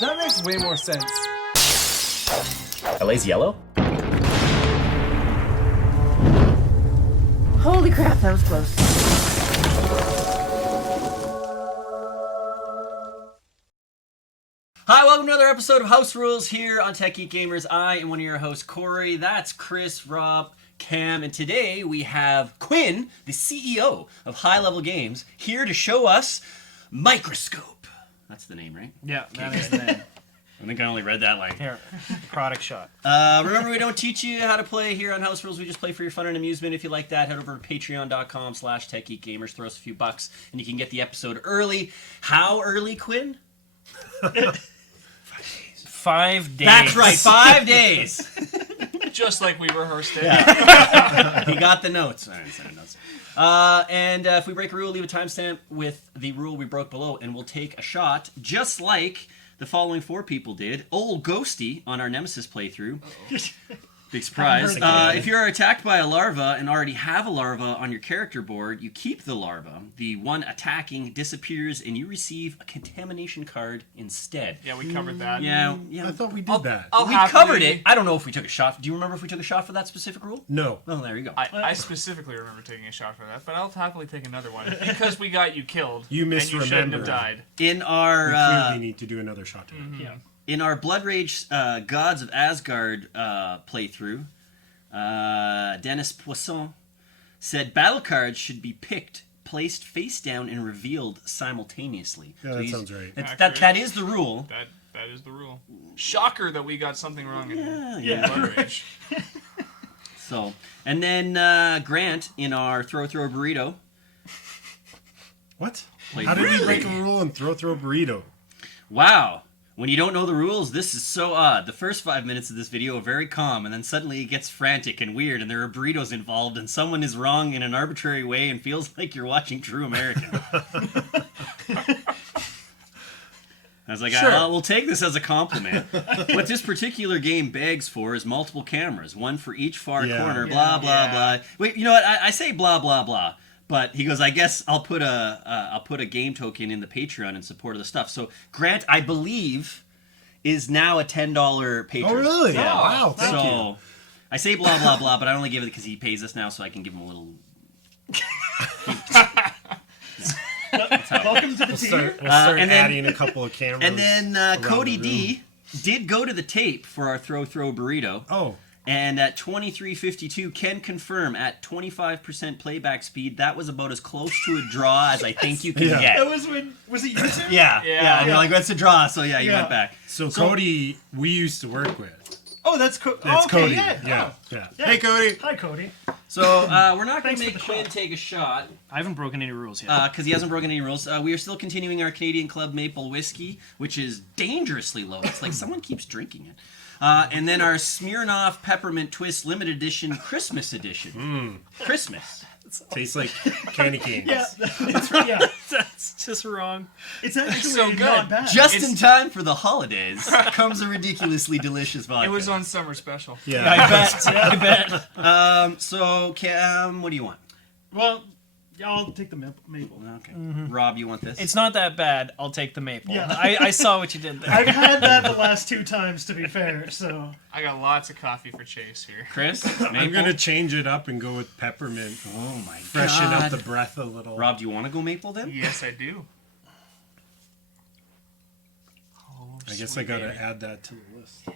That makes way more sense. LA's yellow? Holy crap, that was close. Hi, welcome to another episode of House Rules here on Tech Geek Gamers. I am one of your hosts, Cory. That's Chris, Rob, Cam, and today we have Quinn, the CEO of High Level Games, here to show us Microscope. That's the name, right? Yeah, that is the name. I think I only read that like... Here, product shot. Remember, we don't teach you how to play here on House Rules. We just play for your fun and amusement. If you like that, head over to patreon.com/techgeekgamers. Throw us a few bucks, and you can get the episode early. How early, Quinn? 5 days. That's right, 5 days. Just like we rehearsed it. Yeah. He got the notes. I didn't send notes. And if we break a rule, leave a timestamp with the rule we broke below, and we'll take a shot, just like the following 4 people did. Old Ghosty on our Nemesis playthrough. Big surprise. If you're attacked by a larva and already have a larva on your character board, you keep the larva. The one attacking disappears, and you receive a contamination card instead. Yeah, we covered that. Yeah. I thought we did that. I'll We happily- covered it. I don't know if we took a shot. Do you remember if we took a shot for that specific rule? No. Oh, there you go. I specifically remember taking a shot for that, but I'll happily take another one because we got you killed. You and you shouldn't have misremembered. died. In our We clearly need to do another shot to it. Yeah. in our Blood Rage Gods of Asgard playthrough, Dennis Poisson said battle cards should be picked, placed face down, and revealed simultaneously. Yeah, that sounds right. That is the rule. That is the rule. Shocker that we got something wrong in Yeah. Blood Rage. So, and then Grant in our Throw Burrito. What? Played How did really? we break a rule and throw burrito? Wow. When you don't know the rules, this is so odd. The first 5 minutes of this video are very calm, and then suddenly it gets frantic and weird, and there are burritos involved, and someone is wrong in an arbitrary way and feels like you're watching True American. I was like, Sure. we'll take this as a compliment. What this particular game begs for is multiple cameras, one for each far Yeah. corner, blah, blah, blah. Wait, you know what? I say blah, blah, blah. But he goes, I guess I'll put a game token in the Patreon in support of the stuff. So Grant, I believe, is now a $10 patron. Oh, really? Yeah. Wow, thank so you. I say blah blah blah, but I only give it because he pays us now, so I can give him a little. Welcome to the team. We'll start and then- adding a couple of cameras. And then around Cody the D did go to the tape for our throw burrito. Oh, And at 23:52, can confirm at 25% playback speed, that was about as close to a draw as I think you can Yeah. get. That was when was it you two? Yeah. Yeah. And you're like, that's a draw, so yeah, you Yeah. went back. so Cody, we used to work with. Oh, that's That's okay, Cody. Yeah. Yeah. Oh. Yeah. Hey, Cody. Hi, Cody. So we're not going Thanks to for make the Quinn shot. take a shot. I haven't broken any rules yet. Because he hasn't broken any rules. We are still continuing our Canadian Club Maple Whiskey, which is dangerously low. It's like someone keeps drinking it. And then our Smirnoff Peppermint Twist Limited Edition Christmas Edition. Christmas. Tastes like candy canes. Yeah, that's right. Yeah, That's just wrong. it's actually so good. not bad. Just It's- in time for the holidays comes a ridiculously delicious vodka. It was on summer special. Yeah. I bet. I bet. So, Cam, what do you want? Well, yeah, I'll take the maple. Okay. Rob, you want this? It's not that bad. I'll take the maple. Yeah. I saw what you did there. I've had that the last 2 times, to be fair. So I got lots of coffee for Chase here. Chris? I'm Maple? gonna change it up and go with peppermint. Oh my Freshen God. up the breath a little. Rob, do you want to go maple then? Yes, I do. Oh, I guess I sweet gotta baby. add that to the list.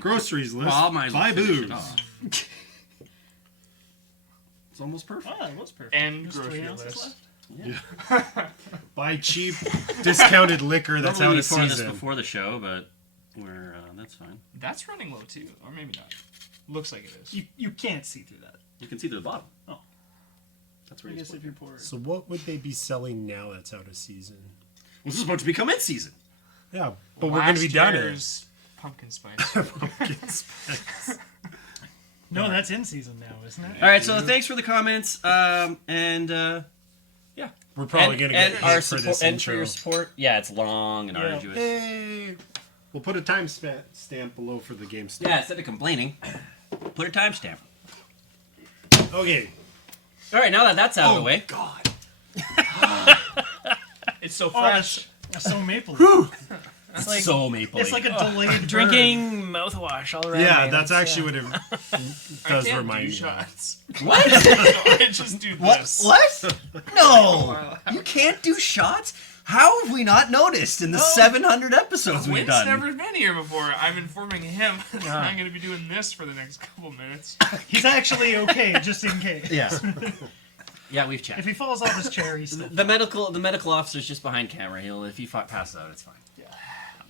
Groceries list. Rob might as well Buy finish it booze. off. It's almost perfect. that was perfect. And Just 3 grocery ounces list. left. Buy cheap, discounted liquor that's Normally out we of pour this season. before the show, but we're that's fine. That's running low too, or maybe not. Looks like it is. You can't see through that. You can see through the bottom. Oh. That's where I you guess if you pour. So what would they be selling now that's out of season? This is about to become in-season. Yeah, but we're gonna be done it. Year's pumpkin spice. No, that's in season now, isn't it? All right, so thanks for the comments, and yeah, We're probably gonna get our hit for support this and for intro. your support. Yeah, it's long and Yeah. arduous. Hey, we'll put a time stamp below for the game stuff. Yeah, instead of complaining, put a timestamp. Okay. All right, now that that's out of the way. God. It's so Oh, fresh. that's so maple. It's like so maple. It's like a delayed burn. drinking mouthwash all around. Yeah, me. that's actually what it I does can't remind do me of. shots. What? I just do What? this. What? No, you can't do shots. How have we not noticed in the 700 episodes we've Quinn's done? never been here before. I'm informing him that I'm going to be doing this for the next couple minutes. He's actually okay, just in case. Yeah. Yeah, we've If checked. he falls off his chair, he's still. The medical officer's just behind camera. If he passes out, it's fine. Yeah.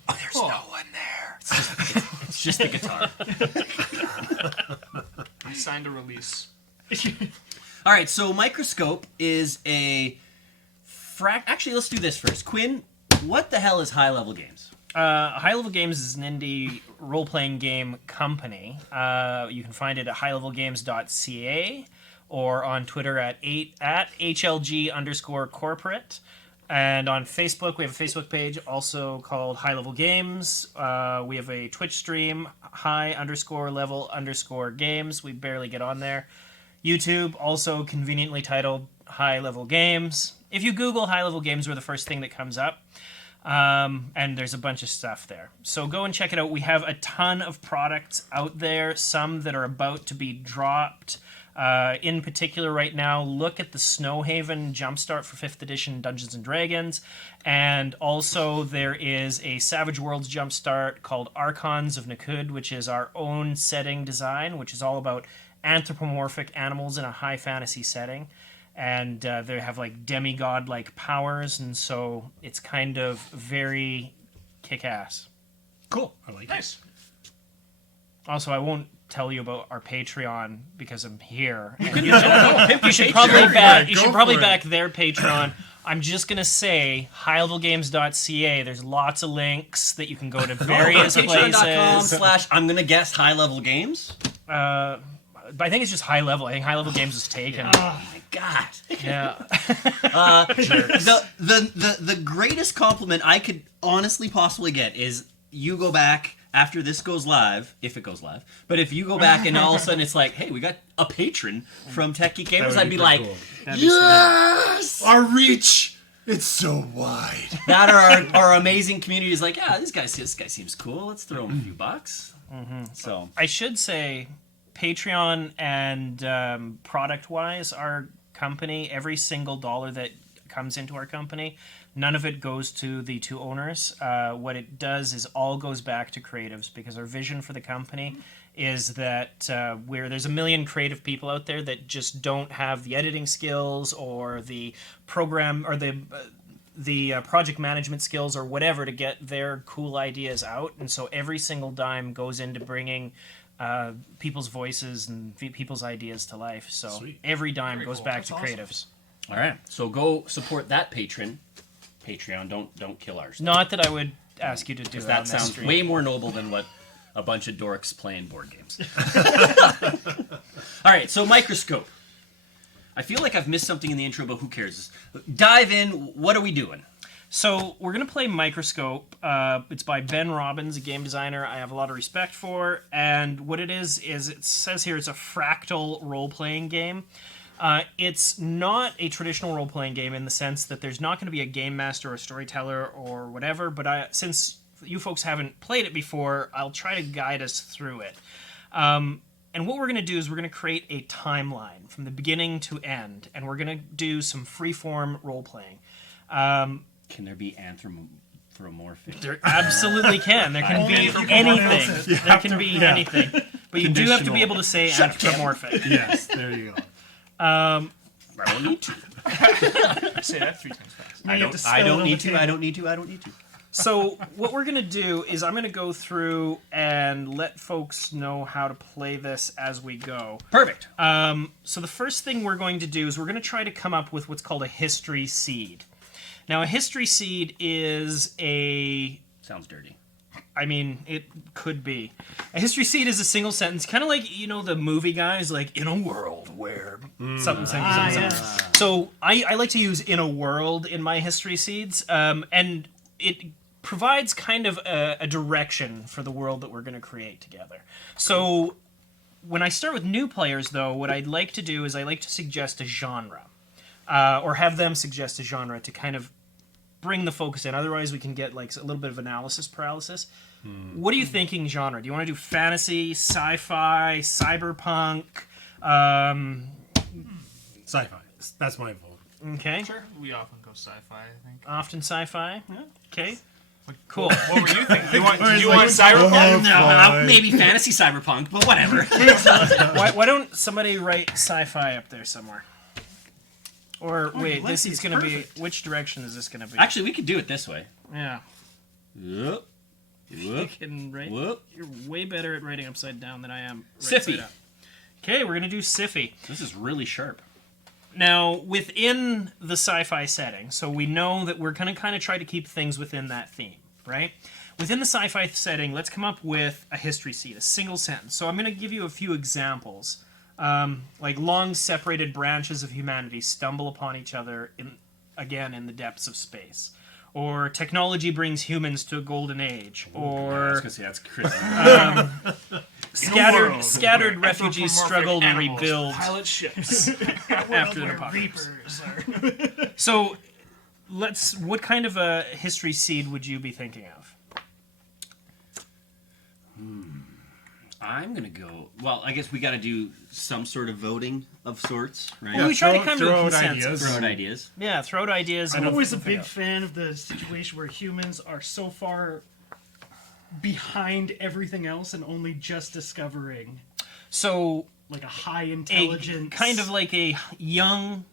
Oh, there's no one there. It's just the guitar. I signed a release. All right, so Microscope is a Actually, let's do this first. Quinn, what the hell is High Level Games? High Level Games is an indie role-playing game company. You can find it at highlevelgames.ca or on Twitter at HLG_corporate. And on Facebook, we have a Facebook page also called High Level Games. We have a Twitch stream, high_level_games. We barely get on there. YouTube, also conveniently titled High Level Games. If you Google High Level Games, we're the first thing that comes up. And there's a bunch of stuff there. So go and check it out. We have a ton of products out there, some that are about to be dropped. In particular right now, look at the Snowhaven Jumpstart for 5th edition Dungeons & Dragons. And also there is a Savage Worlds Jumpstart called Archons of Nakud, which is our own setting design, which is all about anthropomorphic animals in a high fantasy setting. And they have like demigod-like powers, and so it's kind of very kick-ass. Cool. I like Nice. Also, I won't tell you about our Patreon because I'm here. And you should probably back. You Go should probably for it. back their Patreon. I'm just gonna say highlevelgames.ca. There's lots of links that you can go to various places. Patreon.com/ I'm gonna guess High Level Games. But I think it's just high level. I think high level games was taken. Oh my god. Yeah. The greatest compliment I could honestly possibly get is you go back after this goes live, if it goes live, but if you go back and all of a sudden it's like, hey, we got a patron from Tech Geek Gamers, would I'd be be pretty like, cool. yes! Our reach, it's so wide. That our amazing community is like, yeah, this guy seems cool. Let's throw him a few bucks. Mm-hmm. So I should say Patreon and product-wise, our company, every single dollar that comes into our company, none of it goes to the two owners. What it does is all goes back to creatives, because our vision for the company is that where there's a million creative people out there that just don't have the editing skills or the program or the project management skills or whatever to get their cool ideas out. And so every single dime goes into bringing people's voices and people's ideas to life. So Sweet. every dime Very goes cool. back That's to awesome. creatives. all right, so go support that Patreon. Don't kill ours. Not that I would ask you to do it on That this sounds stream. way more noble than what a bunch of dorks playing board games. All right, so Microscope. I feel like I've missed something in the intro, but who cares? Dive in. What are we doing? So we're going to play Microscope. It's by Ben Robbins, a game designer I have a lot of respect for. And what it is it says here it's a fractal role-playing game. It's not a traditional role-playing game in the sense that there's not going to be a game master or a storyteller or whatever, but since you folks haven't played it before, I'll try to guide us through it. And what we're going to do is we're going to create a timeline from the beginning to end, and we're going to do some free-form role-playing. Can there be anthropomorphic? There absolutely can. There can be Only anything. There can be anything. But you do have to be Conditional. able to say Shut up, Tim. anthropomorphic. Yes, there you go. I don't need to. Say that 3 times fast. Now I you have to don't. spell I it don't on need the to. table. I don't need to. I don't need to. So what we're going to do is I'm going to go through and let folks know how to play this as we go. Perfect. So the first thing we're going to do is we're going to try to come up with what's called a history seed. Now, a history seed is Sounds dirty. I mean, it could be. A history seed is a single sentence, kind of like, the movie guys, like, in a world where something. yeah. So I like to use in a world in my history seeds, and it provides kind of a direction for the world that we're going to create together. So when I start with new players, though, what I'd like to do is I like to suggest a genre, or have them suggest a genre to kind of bring the focus in. Otherwise, we can get like a little bit of analysis paralysis. What are you thinking genre? Do you want to do fantasy, sci-fi, cyberpunk? Sci-fi. That's my vote. Okay. Sure. We often go sci-fi, I think. Often sci-fi. Okay. Cool. What were you thinking? Did you like, want cyberpunk? No, maybe fantasy cyberpunk, but whatever. Why don't somebody write sci-fi up there somewhere? Or wait, this Leslie's is going to be... perfect. Which direction is this going to be? Actually, we could do it this way. Yeah. Whoop. You Whoop. can write... Whoop. You're way better at writing upside down than I am right Siffy. side up. Okay, we're going to do Siffy. This is really sharp. Now, within the sci-fi setting, so we know that we're going to kind of try to keep things within that theme, right? Within the sci-fi setting, let's come up with a history seed, a single sentence. So I'm going to give you a few examples. Like long separated branches of humanity stumble upon each other in the depths of space. Or technology brings humans to a golden age. I was Or gonna say that's Chris. scattered refugees struggle to Animals, rebuild pilot ships. after an Where apocalypse. reapers are. So, what kind of a history seed would you be thinking of? I'm gonna go. Well, I guess we got to do some sort of voting of sorts, right? Well, we try to come to a throw out consensus. ideas. Throw out ideas. Yeah, throw out ideas. I'm and always a we'll figure big it fan of the situation where humans are so far behind everything else and only just discovering out. So, like a high a intelligence, kind of like a young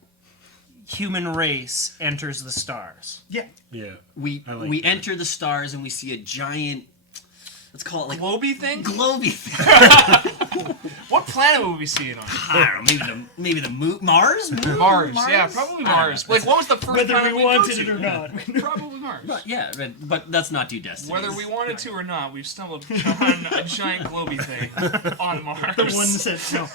human race enters the stars. yeah. Yeah. We I like we that. enter the stars and we see a giant. Let's call it like Globy thing? globy thing. What planet would we see it on? I don't know. Maybe the moon, Mars. Moon? Mars. Yeah, probably I don't Mars. know. Like, what was the first Whether planet we we'd go wanted to? it or not. Probably Mars. Yeah, but let's not do Destiny. Whether we wanted to or not, we've stumbled upon a giant globy thing on Mars. The one said no.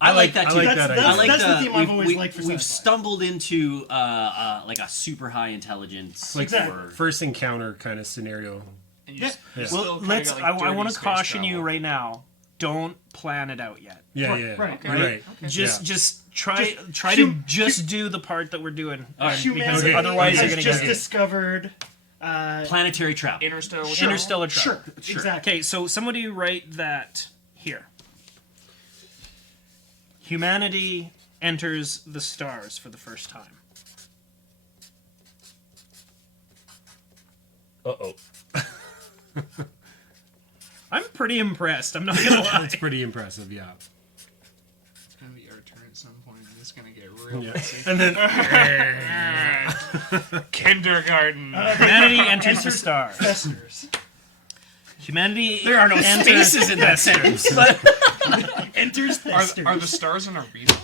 I like that too. I like that idea. I like That's the theme I've always we've, liked for we've sci-fi. stumbled into like a super high intelligence. Like Exactly. first encounter kind of scenario. And you Yeah. Yeah. still Well, kinda let's. got, like, I want dirty to space caution you travel. right now. Don't plan it out yet. Yeah, Right, yeah. right. Right. Just try Just to just do the part that we're doing. Humanity Because Okay. otherwise you're has gonna just get discovered. planetary travel. Interstellar. interstellar travel. Sure, exactly. Okay, so somebody write that here. Humanity enters the stars for the first time. Uh-oh. I'm pretty impressed. I'm not gonna lie. That's pretty impressive, yeah. It's gonna be our turn at some point, and it's gonna get real Yeah. messy. And then Kindergarten. Humanity enters the stars. Festers. Humanity. There are no enters spaces in that sentence. Enters Festers. Are the stars in our region?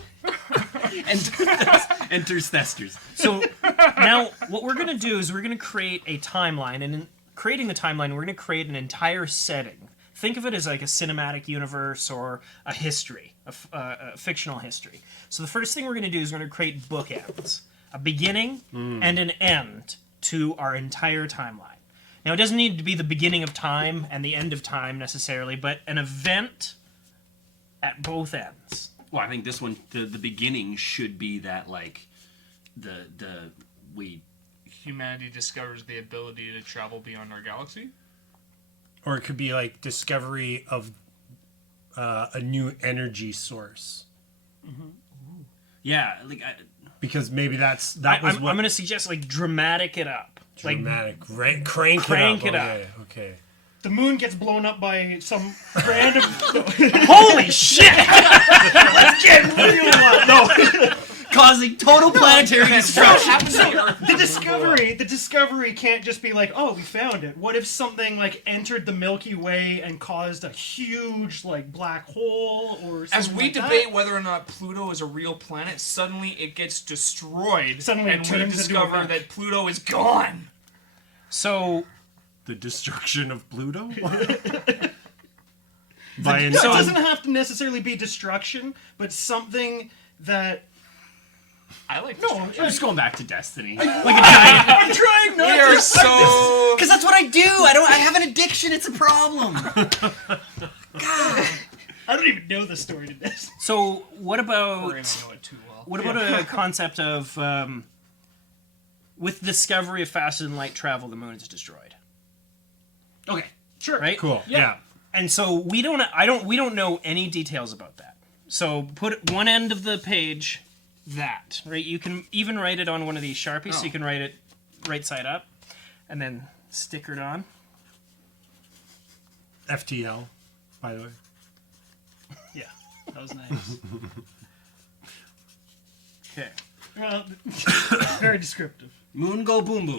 Enters Thesters. So now what we're going to do is we're going to create a timeline, and in creating the timeline, we're going to create an entire setting. Think of it as like a cinematic universe or a history, a fictional history. So the first thing we're going to do is we're going to create bookends, a beginning and an end to our entire timeline. Now, it doesn't need to be the beginning of time and the end of time necessarily, but an event at both ends. Well, I think this one, the beginning should be that like we Humanity discovers the ability to travel beyond our galaxy. or it could be like discovery of a new energy source. yeah like Because maybe that I'm was what going to suggest like dramatic it up. dramatic. Right? Crank Crank it it up. up. Okay, okay. The moon gets blown up by some random. Holy shit! causing total planetary destruction. Happens to the Earth. The discovery can't just be like, oh, we found it. What if something like entered the Milky Way and caused a huge like black hole or something As we like debate whether or not Pluto is a real planet, suddenly it gets destroyed, Suddenly it and we turns into a discover map. that Pluto is gone. So The destruction of Pluto? It By doesn't have to necessarily be destruction, but something that. I like No, I'm just going back to Destiny. I'm trying not We are so. Because that's what I do. I have an addiction. It's a problem. I don't even know the story to this. what We're about gonna know it too well. a concept of with discovery of faster than light travel, the moon is destroyed. Okay. Sure. Right? Cool. Yeah. And so we don't know any details about that. So put one end of the page that, right? You can even write it on one of these Sharpies, so you can write it right side up and then sticker it on. FTL, by the way. Yeah. That was nice. Okay. Very descriptive. Moon go boom boom.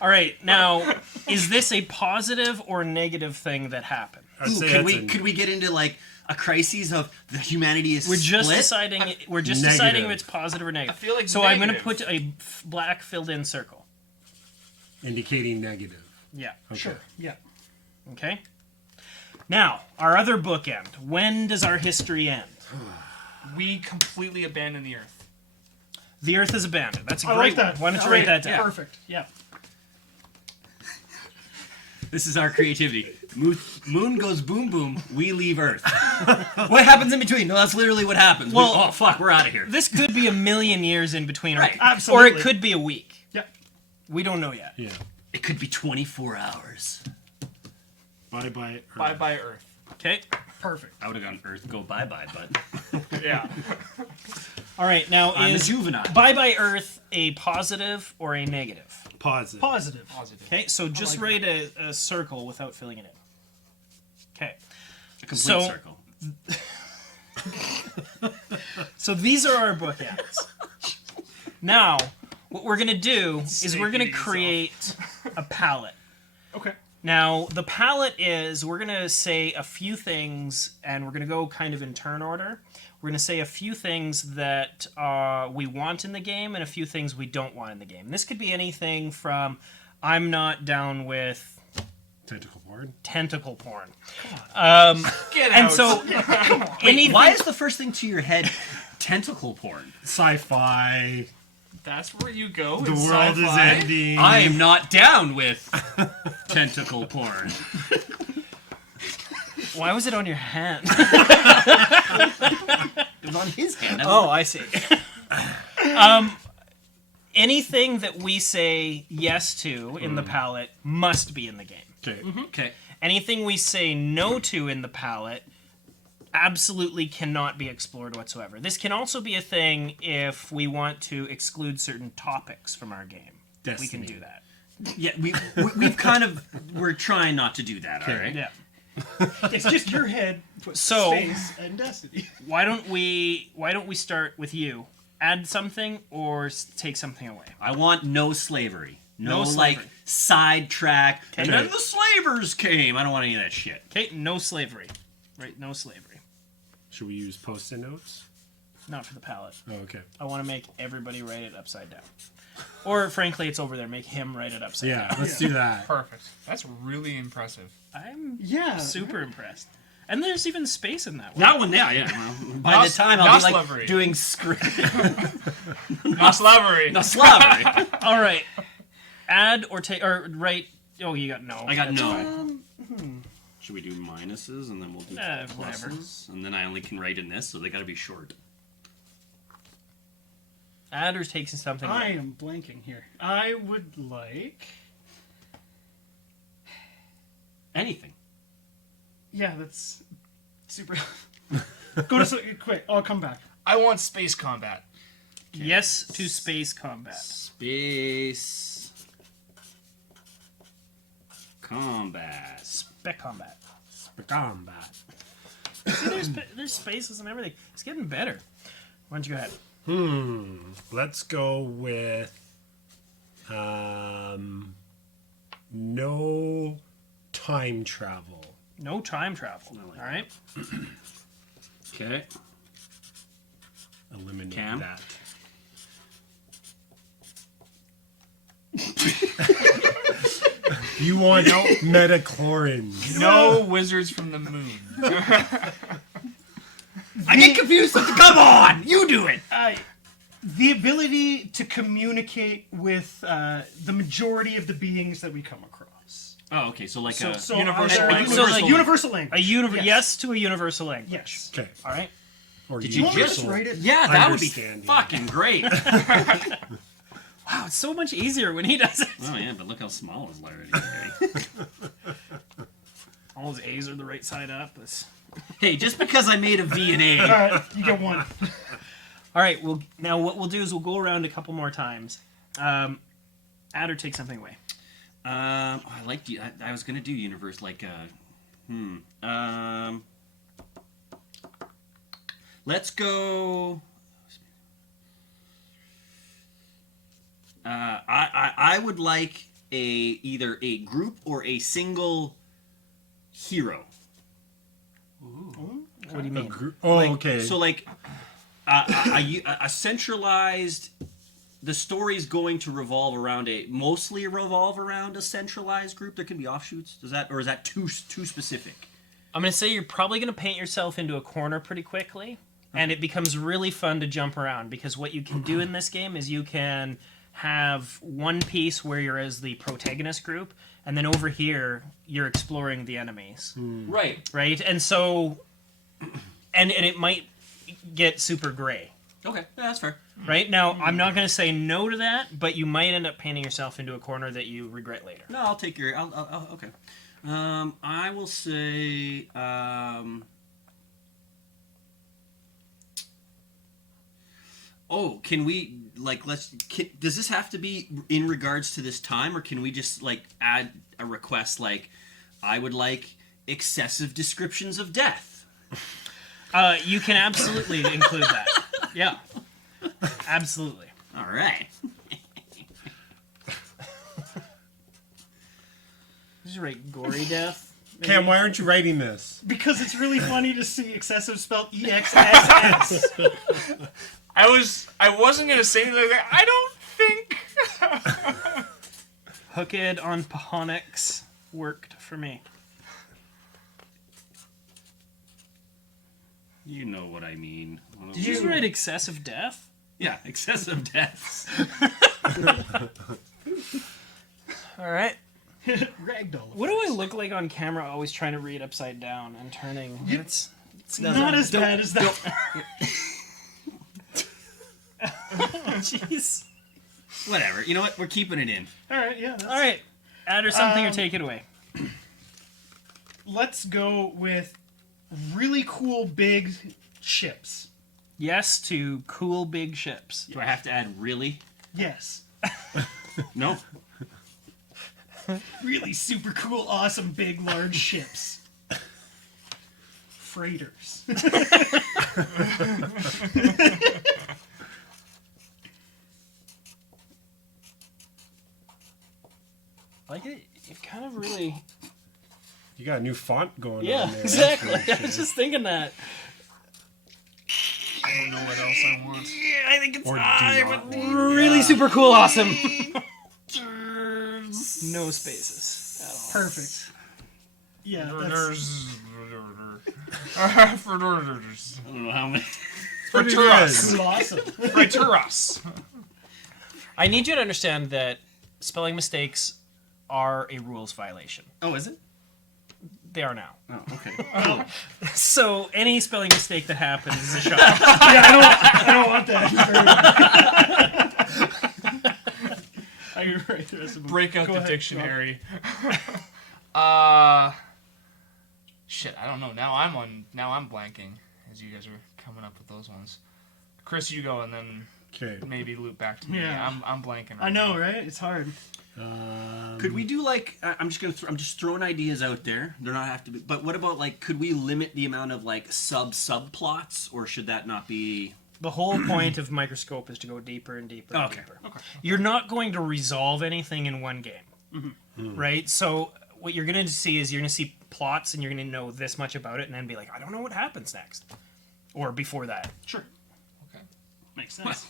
All right. Now, is this a positive or negative thing that happened? I'd Ooh, say could that's we could we get into like a crisis of the humanity is We're just split? deciding. We're just Negative. deciding if it's positive or negative. I feel like so. I'm going to negative. put a black filled-in circle. indicating negative. Yeah. Okay. Sure. Yeah. Okay. Now, our other bookend. When does our history end? We completely abandon the Earth. The Earth is abandoned. That's a I great like that. one. Why don't you Great. write that down? Perfect. Yeah. This is our creativity. Moon goes boom boom. We leave Earth. What happens in between? No, that's literally what happens. Well- oh fuck, we're out of here. This could be a million years in between, Right. or Absolutely. it could be a week. Yeah. We don't know yet. Yeah. It could be 24 hours. Bye bye. Bye bye Earth. Okay. Perfect. I would have gone Earth go bye bye, but Yeah. All right. Now, I'm a is juvenile. Bye Bye Earth a positive or a negative? Positive. Positive. Positive. Okay. So just like write a circle without filling it in. Okay. A complete So- circle. So these are our bookends. Now, what we're gonna do is we're gonna Safety create a palette. Okay. Now, the palette is we're gonna say a few things, and we're gonna go kind of in turn order. We're gonna say a few things that we want in the game, and a few things we don't want in the game. This could be anything from I'm not down with Tentacle porn. tentacle porn. Get out. And so, anything, Why is the first thing to your head tentacle porn? Sci-fi. That's where you go. The in world is sci-fi. ending. I am not down with tentacle porn. why was it on your hand? It was on his hand. Oh, I see. Anything that we say yes to in the palette must be in the game. Okay. Okay. Anything we say no to in the palette absolutely cannot be explored whatsoever. This can also be a thing if we want to exclude certain topics from our game. We can Destiny. do that. Yeah, we've kind of we're trying not to do that. All right. Yeah. It's just your head, So- space, and destiny. Why don't we start with you? Add something or take something away. I want no slavery. No, No like slavery. sidetrack. And Okay. then the slavers came. I don't want any of that shit. Okay, no slavery. Right, no slavery. Should we use post-it notes? Not for the palette. Oh, okay. I want to make everybody write it upside down. Or, frankly, it's over there. Make him write it upside Yeah, down. let's do that. Perfect. That's really impressive. I'm Yeah. super impressed. And there's even space in that one. That one, yeah. Well, by Not- the time not I'll be like slavery. doing script. Not slavery. No slavery. All right. Add or take or write. Oh, you got no. I got That's no. fine. Should we do minuses and then we'll do Whatever. pluses? And then I only can write in this, so they got to be short. Add or take something. I away. am blanking here. I would like. Anything. Yeah, that's super. Go to quick. I'll come back. I want space combat. Yes to space combat. Space combat. Spec combat. Combat. See, there's spaces and everything. It's getting better. Why don't you go ahead? Let's go with no time travel. No time travel. I like All right. Okay. Eliminate Cam? that. You want metachlorins. No wizards from the moon. I get confused. Come on, you do it. The ability to communicate with the majority of the beings that we come across. Oh, okay. So like a So Universal either- language. So like universal language. A Yes. yes to a universal language. Yes. Okay. All right. Or Did you want me to just universal write it? Yeah, that would be understand, yeah. fucking great. Wow, it's so much easier when he does it. Oh yeah, but look how small his letter is. All his A's are the right side up. Hey, just because I made a V and A. All right, you get one. All right. Well, now what we'll do is we'll go around a couple more times. Add or take something away. I like. I was gonna do universe like. Let's go. I would like either a group or a single hero. What do you mean? okay. So like a centralized. The story's going to mostly revolve around a centralized group. There can be offshoots. Is that too specific? I'm gonna say you're probably gonna paint yourself into a corner pretty quickly, and it becomes really fun to jump around because what you can do in this game is you can have one piece where you're as the protagonist group, and then over here you're exploring the enemies, Right. right? And so, and it might get super gray. Okay, yeah, that's fair. Right now, I'm not going to say no to that, but you might end up painting yourself into a corner that you regret later. No, I'll take your. I'll okay. I will say. Oh, can we does this have to be in regards to this time, or can we just like add a request like, I would like excessive descriptions of death? You can absolutely include that. Yeah, absolutely. All right. Just write gory death. Cam, why aren't you writing this? Because it's really funny to see excessive spelled EXSS. I wasn't gonna say anything. I don't think. Hooked on Pahonix worked for me. You know what I mean. Did you just write excessive death? Yeah, excessive deaths. All right. Ragdoll. What do I look like on camera? Always trying to read upside down and turning. It's Not as bad as that. Jeez. Whatever. You know what? We're keeping it in. All right, yeah. All right. Add or something or take it away. Let's go with really cool big ships. Yes to cool big ships. Do I have to add really? Yes. No. Really super cool, awesome, big, large ships. Freighters. Like it kind of really. You got a new font going Yeah, on there. exactly. I was just thinking that. I don't know what else I want. Yeah, I think it's Or do not. really super cool, awesome. No spaces at all. Perfect. Yeah, that's... I don't know how many. Frituras. awesome. Frituras. I need you to understand that spelling mistakes are a rules violation. Oh, is it? They are now. Oh, okay. So any spelling mistake that happens is a shot. Yeah, I don't want that. I can write the rest of them. Break out Go the ahead, dictionary. Shit, I don't know. Now I'm blanking as you guys are coming up with those ones. Chris, you go and then Okay. maybe loop back to me. Yeah. I'm blanking. I know, right? It's hard. Could we do like I'm just throwing ideas out there. They're not have to be. But what about like could we limit the amount of like subplots, or should that not be? The whole point of Microscope is to go deeper and deeper and Okay. deeper. You're not going to resolve anything in one game, right? So what you're going to see is you're going to see plots and you're going to know this much about it and then be like, I don't know what happens next. Or before that. Sure. Okay. Makes sense.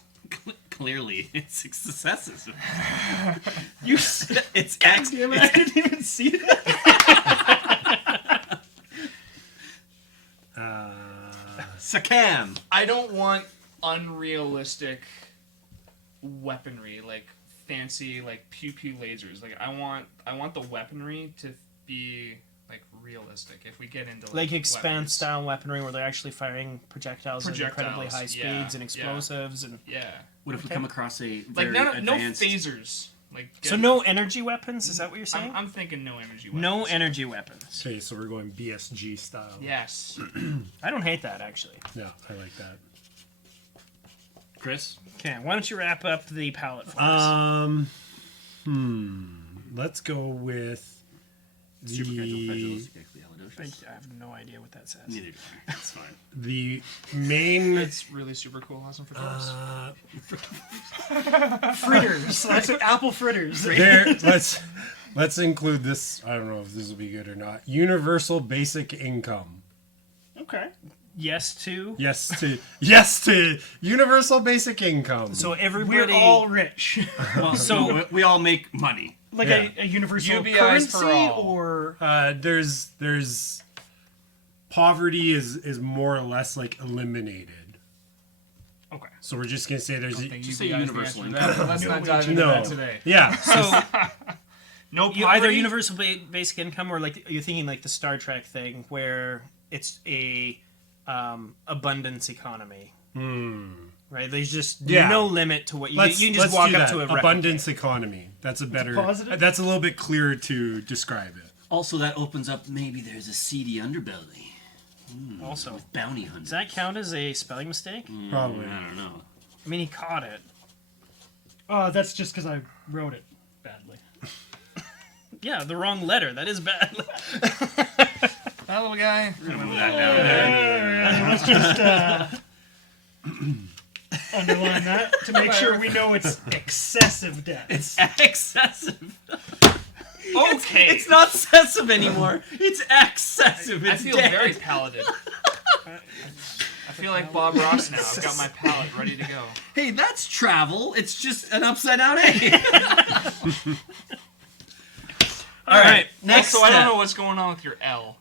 Clearly, it's successes. You It's damn it, I didn't even see that. Sakam. I don't want unrealistic weaponry, like fancy like pew pew lasers. Like I want the weaponry to be like realistic. If we get into Like Expanse weapons. style weaponry where they're actually firing projectiles at incredibly Projectiles, high speeds yeah, and explosives and Yeah, What if we Okay. come across a like very no advanced... phasers. Like so no energy weapons, is that what you're saying? I'm thinking no energy weapons. No energy weapons. Okay, so we're going BSG style. Yes. I don't hate that actually. Yeah, I like that. Chris? Okay, why don't you wrap up the palette for us? Let's go with the I have no idea what that says. Neither do I. That's fine. the main. It's really super cool. Awesome for tourists. Fritters. That's apple fritters. There, let's include this. I don't know if this will be good or not. Universal basic income. Okay. Yes to. Yes to universal basic income. So We're everybody. all rich. Well, so we all make money. Like Yeah. a universal UBIs currency, for all. or there's poverty is more or less like eliminated. okay. So we're just gonna say there's I think Just UBI say is the universal answer to that, but let's not dive into no. that today. Yeah. So No you either poverty? universal basic income or like you're thinking like the Star Trek thing where it's a abundance economy. Right? There's just Yeah. no limit to what you Let's you can just let's walk do up that. to a Abundance economy. That's a better. positive? That's a little bit clearer to describe it. Also, that opens up maybe there's a seedy underbelly. Also, With bounty hunters. does that count as a spelling mistake? Probably. I don't know. I mean, he caught it. That's just because I wrote it badly. Yeah, the wrong letter. That is bad. That little guy. Remember that down there. Let's just underline that to make sure we know it's excessive debt. It's excessive. Okay. It's not excessive anymore. It's excessive. I It's feel dead. very paladin. I feel like Bob Ross now. I've got my palette ready to go. Hey, that's travel. It's just an upside down A. All right. Next Also, I don't step. know what's going on with your L.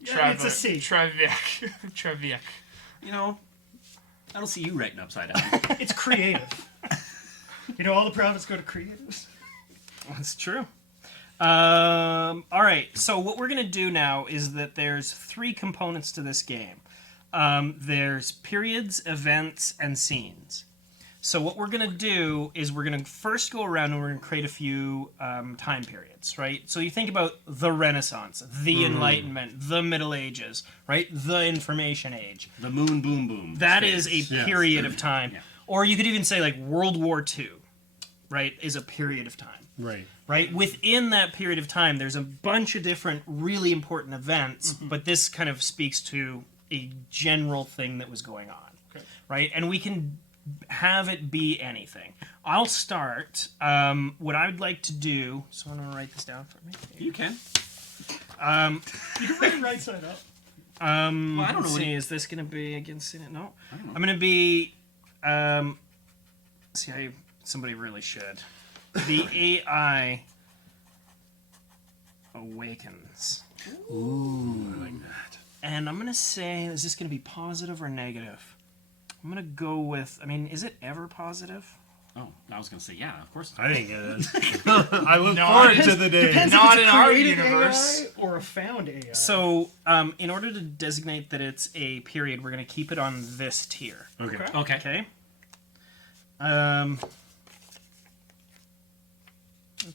It's a C. Treviak. Treviak. You know, I don't see you writing upside down. It's creative. You know, all the profits go to creatives. That's true. All right. So what we're gonna do now is that there's 3 components to this game. There's periods, events, and scenes. So what we're gonna do is we're gonna first go around and we're gonna create a few time periods, right? So you think about the Renaissance, the Enlightenment, the Middle Ages, right? The Information Age. The moon boom boom. That is a Yes. period of time. Yeah. Or you could even say like World War II, right? Is a period of time. Right. Right? Within that period of time, there's a bunch of different really important events, but this kind of speaks to a general thing that was going on. Okay. Right? And we can have it be anything. I'll start. What I would like to do, so I'm going to write this down for me. You can. You can write it right side up. Well, I don't Let's know what see, it- is this going to be against it? No. I don't know. I'm going to be. Somebody really should. The AI awakens. Ooh, I like that. And I'm going to say, is this going to be positive or negative? I'm going to go with, I mean, is it ever positive? Oh, I was gonna say yeah. Of course. I think it is. I look No, forward it to the day. Depends Not if in it's a our created universe. AI or a found AI. So, in order to designate that it's a period, we're going to keep it on this tier. Okay. Okay. Okay? I'll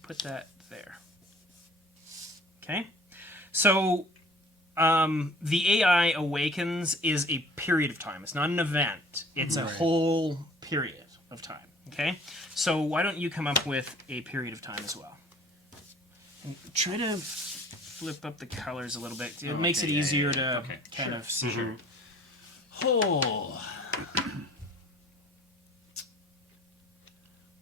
put that there. Okay? So, the AI awakens is a period of time. It's not an event. It's a Right. whole period of time. Okay? So why don't you come up with a period of time as well? And try to flip up the colors a little bit. It Oh, makes okay, it yeah, easier yeah, yeah. to Okay, kind sure. of see. Sure. Oh.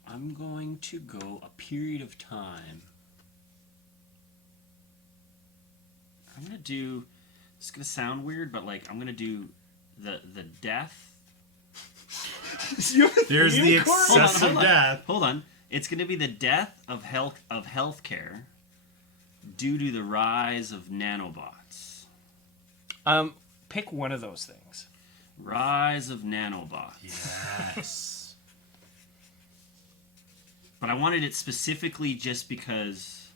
I'm going to go a period of time. I'm gonna do. It's gonna sound weird, but like I'm gonna do the death. There's the Hold on, excessive hold on. death. Hold on. It's going to be the death of healthcare due to the rise of nanobots. Pick one of those things. Rise of nanobots. Yes. But I wanted it specifically just because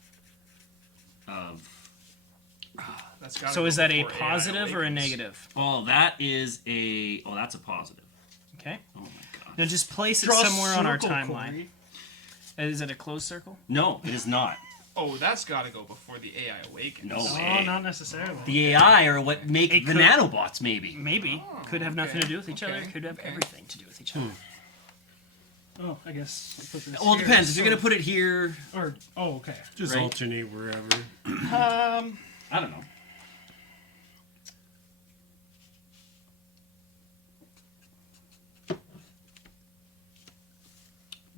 of That's gotta So go is that a before AI positive or a awakens. negative? Oh, that's a positive. Okay. Oh my god. Now just place it Draw a somewhere on our circle, timeline. Cory. Is it a closed circle? No, it is not. Oh, that's got to go before the AI awakens. No Oh, way. not necessarily. The AI are what make It the could- nanobots, maybe. Maybe. Could have nothing okay, to do with each other. okay, Could have okay. everything to do with each other. Oh, I guess I'll put this Well, it here, depends. If so- you're gonna put it here, Or okay. Just Right. alternate wherever. Um, I don't know.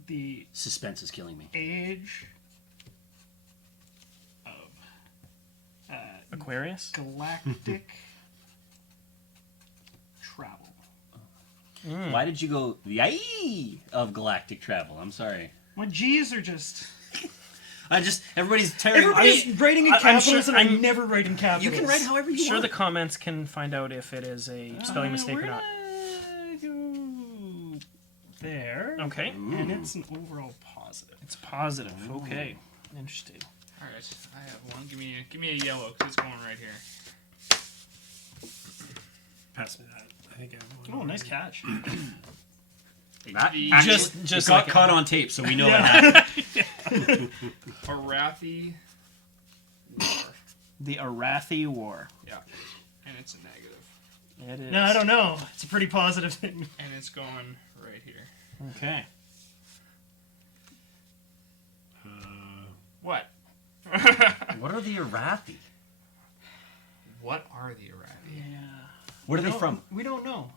the Suspense is killing me. age of Aquarius? galactic travel. Why did you go the I of galactic travel? I'm sorry. My G's are just. Everybody's tearing. Everybody's writing in I'm capitals, sure- and I I'm- never write in capitals. You can write however you Sure, want. the comments can find out if it is a spelling mistake we're or not. gonna go there. Okay. And it's an overall positive. It's positive. Okay. Interesting. All right, I have one. Give me a yellow because it's going right here. Pass me that. I think I have one. Oh, nice catch. That The- actually, Just it got like it. caught on tape, so we know it happened. Arathi War. The Arathi War. Yeah, and it's a negative, It is. No, I don't know. It's a pretty positive thing. and it's going right here. Okay. What? What are the Arathi? What are the Arathi? Yeah. What are they from? We don't know.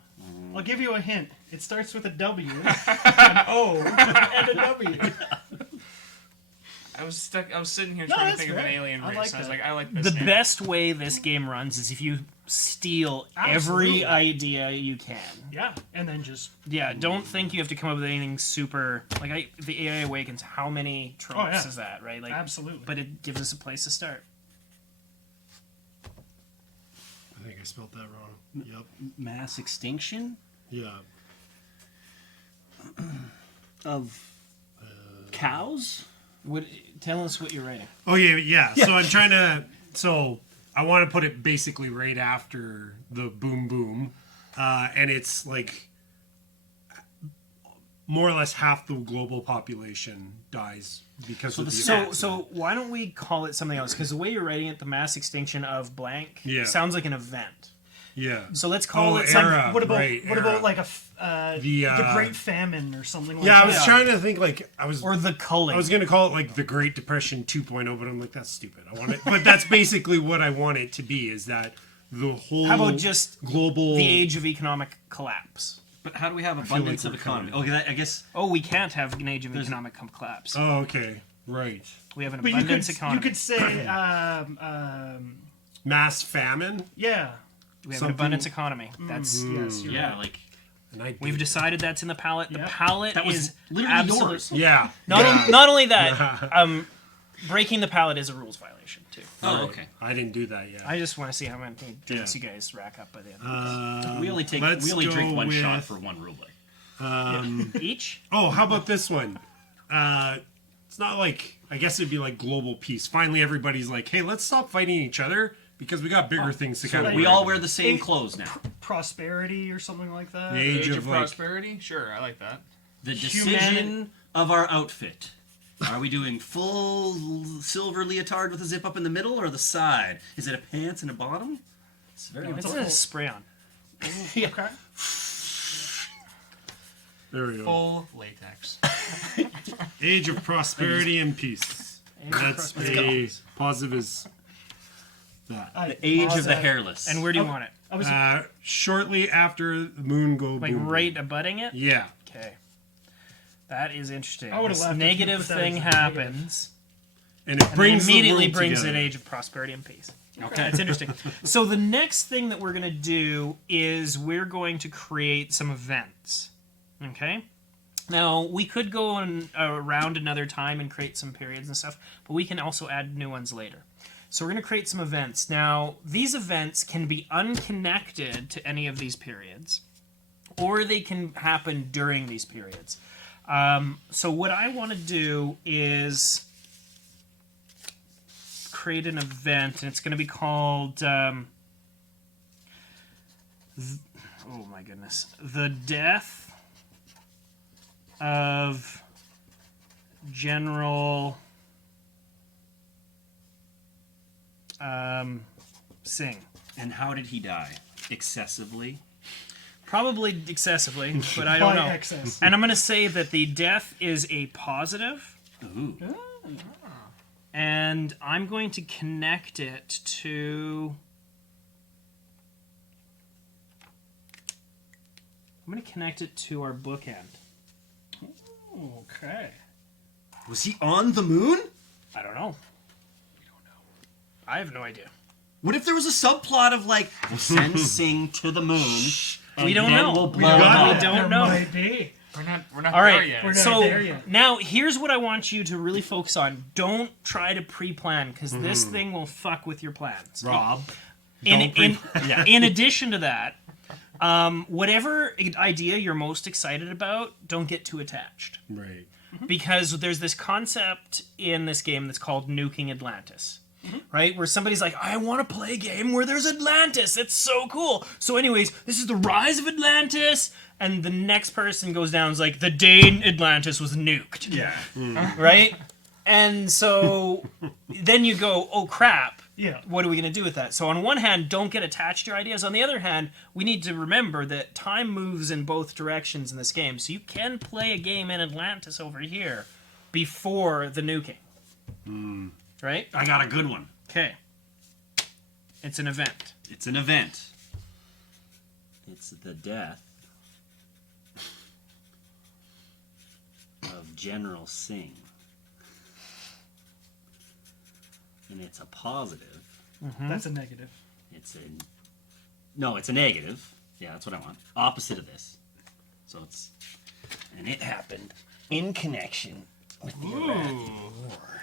I'll give you a hint. It starts with a W, an O, and a W. I was sitting here No, trying to that's think of an fair. alien I race. like and I was that. like, I like this. The name. best way this game runs is if you steal Absolutely. every idea you can. Yeah, and then just Yeah, don't think you have to come up with anything super like the AI Awakens. How many tropes Oh, yeah. is that, right? Like, absolutely. but it gives us a place to start. I think I spelled that wrong. Yep. Mass extinction Yeah. of cows? What? Tell us what you're writing. Oh yeah. So I'm trying to. So I want to put it basically right after the boom boom, and it's like more or less half the global population dies because of the So event. why don't we call it something else? Because the way you're writing it, the mass extinction of blank, Yeah. sounds like an event. Yeah. So let's call it era. what about right, what era. about like The, the Great Famine or something like Yeah, that? I was trying to think like I was. or the culling. I was gonna call it like the Great Depression 2.0, but I'm like that's stupid. I want it, but that's basically what I want it to be. Is that the whole? How about just global? the age of economic collapse? But how do we have feel abundance like of we're coming economy? Okay, I guess Oh, we can't have an age of economic collapse. Oh, okay, right. We have an But abundance you economy. could say Mass famine. yeah. We have something- an abundance economy. That's Yes, you're yeah, right. like And I we've did- decided that's in the palette. The Yeah. palette that was is literally absolute- yours. Yeah. Not only that, breaking the palette is a rules violation too. Oh, okay. I didn't do that yet. I just want to see how many drinks you guys rack up by the end. Of We only let's drink go one shot with- for one rule break. this. Each. Oh, how about this one? It's not like I guess it'd be like global peace. Finally, everybody's like, "Hey, let's stop fighting each other because we got bigger things to kind of." We all wear the same Eight- clothes now. Prosperity or something like that. The Age of like, prosperity. Sure, I like that. The decision of our outfit. Are we doing full silver leotard with a zip up in the middle or the side? Is it a pants and a bottom? It's very It's important. a spray on. Okay. There we go. Full latex. Age of prosperity and peace. That's a positive as that. The age of the hairless. And where do you want it? I was Shortly after the moon go Like boom. right abutting it? Yeah. Okay. That is interesting. I would've This laughed if you negative put that thing as a negative. happens, And it and brings then immediately the world brings together. an age of prosperity and peace. Okay. That's interesting. So the next thing that we're going to do is we're going to create some events. Okay? Now, we could go on around another time and create some periods and stuff, but we can also add new ones later. So we're going to create some events. Now, these events can be unconnected to any of these periods, or they can happen during these periods. So what I want to do is create an event, and it's going to be called. Oh my goodness! The death of General Singh. And how did he die? Excessively? Probably excessively, but I don't By know. excess. And I'm going to say that the death is a positive, Ooh. and I'm going to connect it to. I'm going to connect it to our bookend. Okay. Was he on the moon? I don't know. We don't know. I have no idea. What if there was a subplot of like, we'll send Sing to the moon? We don't then know. We'll We blow him up? don't know. Might be. We're not All there right. yet. We're not So there yet. now here's what I want you to really focus on. Don't try to pre-plan because this thing will fuck with your plans. Rob. In addition to that, whatever idea you're most excited about, don't get too attached. Right. Because there's this concept in this game that's called nuking Atlantis. Right? Where somebody's like, I want to play a game where there's Atlantis. It's so cool. So anyways, this is the rise of Atlantis. And the next person goes down and is like, the day Atlantis was nuked. Yeah. Right? And so then you go, oh crap. Yeah. What are we going to do with that? So on one hand, don't get attached to your ideas. On the other hand, we need to remember that time moves in both directions in this game. So you can play a game in Atlantis over here before the nuking. Right? I got a good one. Okay. It's an event. It's an event. It's the death of General Singh. And it's a positive. That's a negative. It's a... No, it's a negative. Yeah, that's what I want. Opposite of this. So it's... And it happened in connection with the Iraqi war.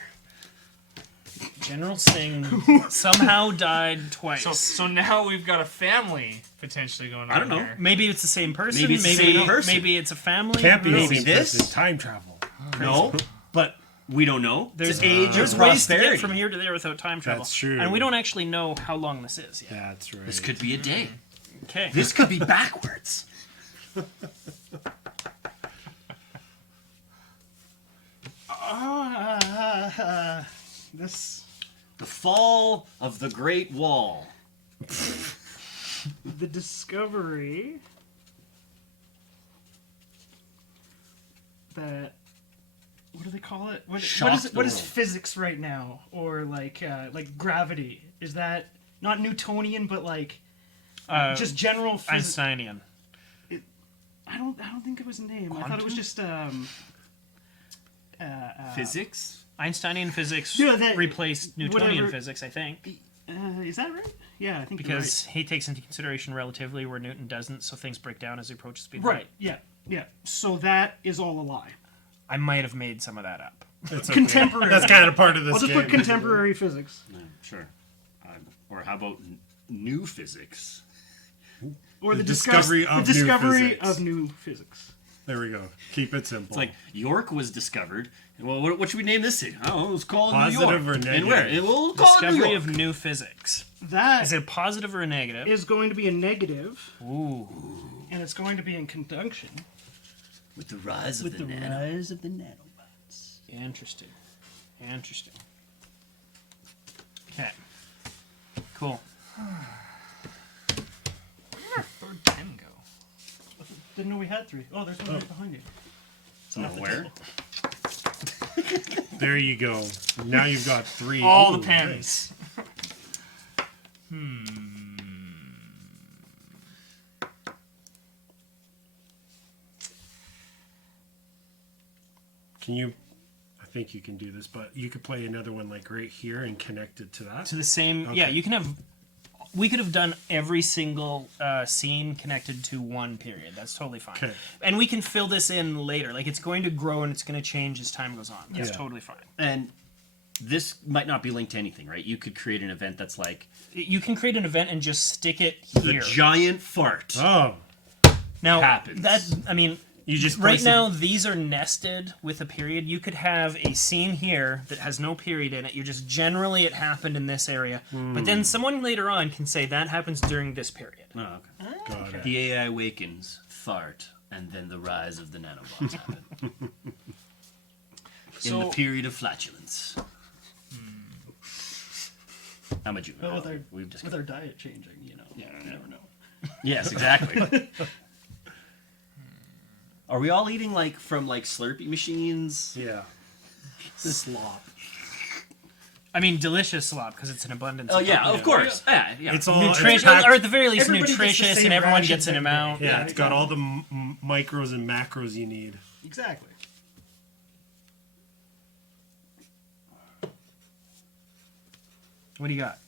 General Singh somehow died twice. So now we've got a family potentially going on. I don't know. Here. Maybe it's the same person. Maybe it's the same person. Maybe it's a family. Can't be Who the knows? Maybe same this? person. Time travel. No, but we don't know. There's age there's of ways to prosperity. get from here to there without time travel. That's true. And we don't actually know how long this is yet. That's right. This could be a day. Okay. This could be backwards. This The fall of the Great Wall. the discovery that what do they call it? What Shocked is it? the What is world. physics right now? Or like gravity? Is that not Newtonian, but like just general physics? Einsteinian. I don't think it was a name. I thought it was just Physics? Einsteinian physics Yeah, that- replaced Newtonian whatever- physics, I think, is that right? Yeah, I think because he takes into consideration relativity where Newton doesn't, so things break down as he approaches speed of right. light. Yeah, yeah. So that is all a lie. I might have made some of that up. It's okay. Contemporary. That's kind of part of this I'll just game. put contemporary physics. No, sure. Or how about new physics? Or The the discovery of new discovery physics. of new physics. There we go. Keep it simple. It's like York was discovered. Well, what should we name this city? Oh, it was called Positive New York. or And negative? where? We'll call it New Discovery York. of new physics. That Is it a positive or a negative? is going to be a negative, Ooh. and it's going to be in conjunction With the rise of the rise of the nanobots. Interesting. Interesting. Okay. Cool. Where did our third pen go? Didn't know we had three. Oh, there's one right behind you. Where? there you go. Now you've got three. All Ooh, the pens. Can you? I think you can do this, but you could play another one like right here and connect it to that. To the same. Okay. Yeah, you can have. We could have done every single scene connected to one period. That's totally fine. Okay. And we can fill this in later. Like, it's going to grow and it's going to change as time goes on. That's Yeah. totally fine. And this might not be linked to anything, right? You could create an event that's like You can create an event and just stick it the here. giant fart. Oh, Now, happens. that, I mean, You just Right place now, these are nested with a period. You could have a scene here that has no period in it. You're just generally it happened in this area. But then someone later on can say that happens during this period. Oh, okay. Got it. The AI awakens, fart, and then the rise of the nanobots happen. In the period of flatulence. I'm a juvenile. Well, We've just with our diet changing, you know. Yeah, You never know. Yes, exactly. Are we all eating like from like Slurpee machines? Yeah. Slop. I mean, delicious slop because it's an abundance. Oh yeah, of course. Yeah, yeah. It's all Nutritious, it's packed- or at the very least, Everybody gets the nutritious, same and everyone rations gets an every day. amount. yeah, it's got all the micros and macros you need. Exactly. What do you got?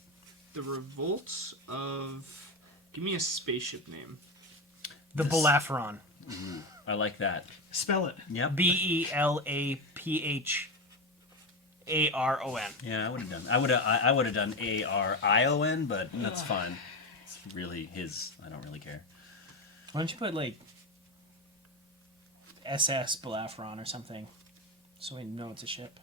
The revolts of. Give me a spaceship name. The Belafron. I like that. Spell it. Yep. Belaphron. Yeah, I would have done. I would have done ARION, but that's fine. It's really his. I don't really care. Why don't you put like SS Belafron or something, so we know it's a ship.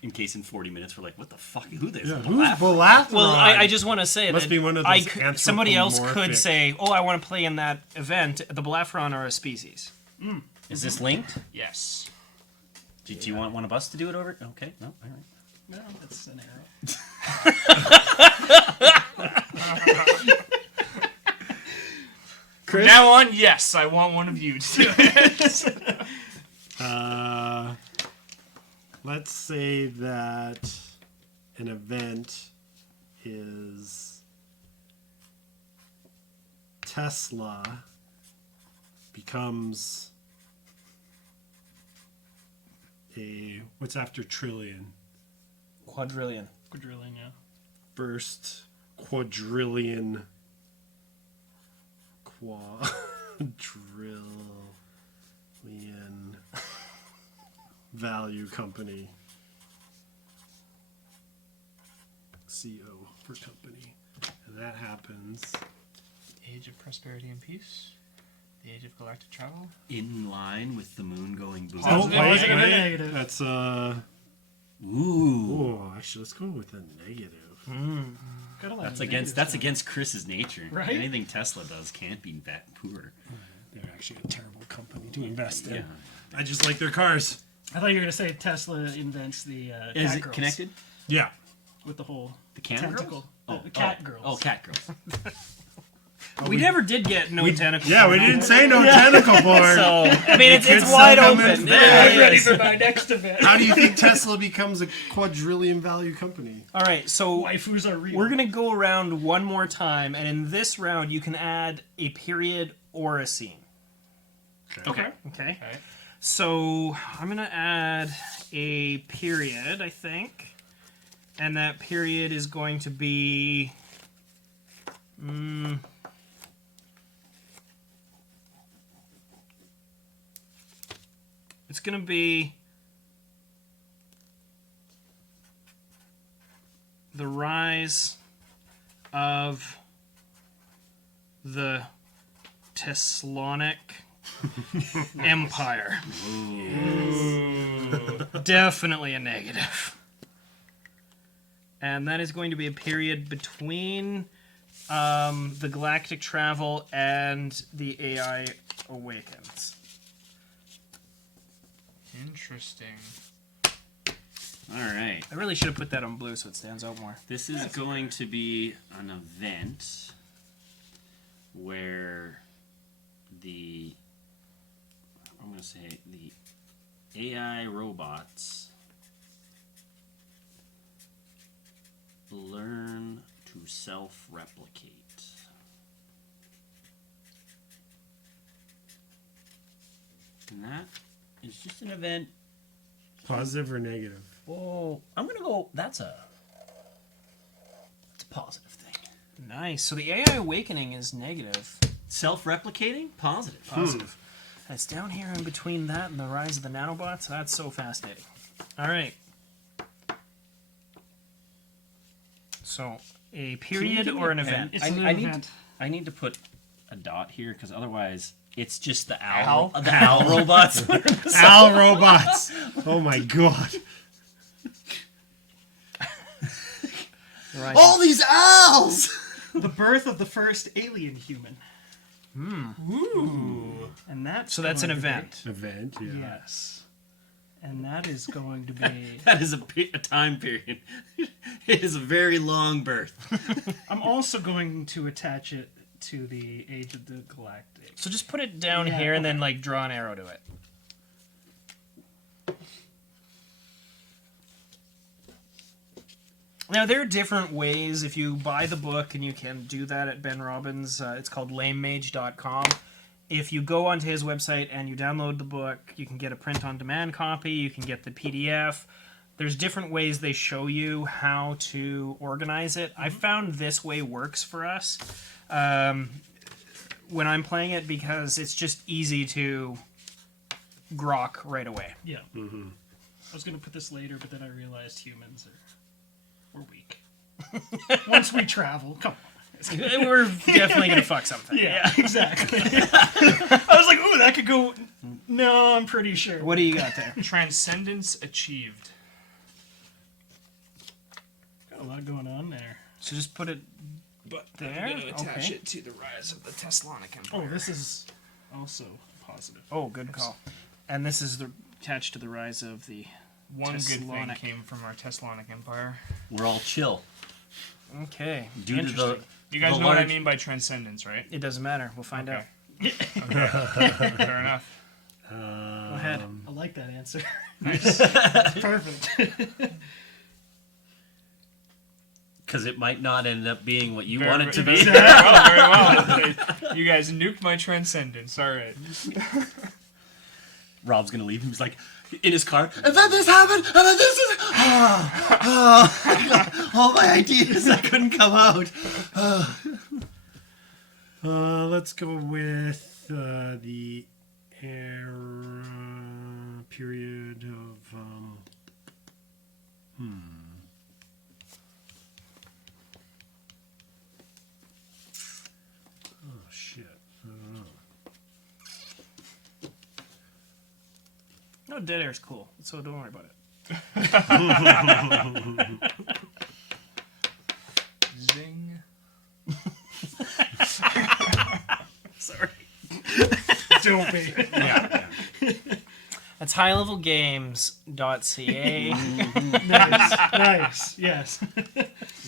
In case in 40 minutes we're like, what the fuck? Who this? Yeah, who's Balathron? Well, I just want to say Must that be one of I those could, somebody else could anthropomorphic- say, "Oh, I want to play in that event." The Belafron are a species. Is this linked? Yes. Do you want one of us to do it over? Okay, no, all right. No, that's an arrow. From now on, yes, I want one of you to do it. Let's say that an event is Tesla becomes a what's after trillion? Quadrillion. Quadrillion, yeah. First quadrillion value company. CO for company. And that happens. Age of prosperity and peace. The age of galactic travel. In line with the moon going boom. Positive, positive, or negative? That's Ooh. oh, actually let's go with a negative. Got a lot That's of against negatives, against Chris's nature. Right? Anything Tesla does can't be that poor. They're actually a terrible company to invest in. Yeah. I just like their cars. I thought you were gonna say Tesla invents the Is cat it girls connected? Yeah. with the whole The can tentacle. girls? The cat girls. Oh, cat girls. We never did get no tentacle. Yeah, we didn't say no tentacle porn. So I mean, it's could wide still come in open. there. I'm ready for my next event. How do you think Tesla becomes a quadrillion value company? All right, so Waifus are real. we're gonna go around one more time, and in this round, you can add a period or a scene. Okay. Okay. Okay. So I'm gonna add a period, I think, and that period is going to be. It's gonna be the rise of the Teslonic Empire. Definitely a negative. And that is going to be a period between the galactic travel and the AI awakens. Interesting. All right. I really should have put that on blue so it stands out more. This is going to be an event where I'm going to say the AI robots learn to self-replicate. And that is just an event. Positive or negative? Oh, I'm going to go, that's a positive thing. Nice. So the AI awakening is negative. Self-replicating? Positive. Positive. And it's down here in between that and the rise of the nanobots. That's so fascinating. All right. So a period or an event. It's I an need event. I need to put a dot here because otherwise It's just the Owl? owl. The owl robots. Owl robots. Oh my god. Right. All these owls! The birth of the first alien human. Ooh. And that's So that's an going to be- event. Event, yeah. Yes. And that is going to be... That is a time period. It is a very long birth. I'm also going to attach it to the Age of the Galactic. So just put it down Yeah, here and okay. then like draw an arrow to it. Now there are different ways. If you buy the book, and you can do that at Ben Robbins, it's called lamemage.com. If you go onto his website and you download the book, you can get a print-on-demand copy. You can get the PDF. There's different ways they show you how to organize it. I found this way works for us when I'm playing it because it's just easy to grok right away. Yeah. I was going to put this later, but then I realized humans we're weak. Once we travel, come on. We're definitely gonna fuck something. Yeah, exactly. I was like, ooh, that could go... No, I'm pretty sure. What do you got there? Transcendence achieved. Got a lot going on there. So just put it But there. I'm going to attach Okay. it to the rise of the Teslonic Empire. Oh, this is also positive. Oh, good call. And this is attached to the rise of the. One good thing Teslonic. came from our Teslonic Empire. We're all chill. Okay. Due to Interesting. the You guys The know what I large- mean by transcendence, right? It doesn't matter. We'll find out. Okay. Fair enough. Go ahead. I like that answer. Nice. Perfect. because it might not end up being what you Very- want it to very be. well, very well. You guys nuked my transcendence. All right. Rob's gonna leave. He's like in his car. And then this happened. And then this is. All my ideas that couldn't come out. Let's go with the era period of. Oh shit! I don't know. No, dead air's cool, so don't worry about it. Zing. Sorry. Don't be. Yeah. That's highlevelgames.ca. Nice. Nice. Yes.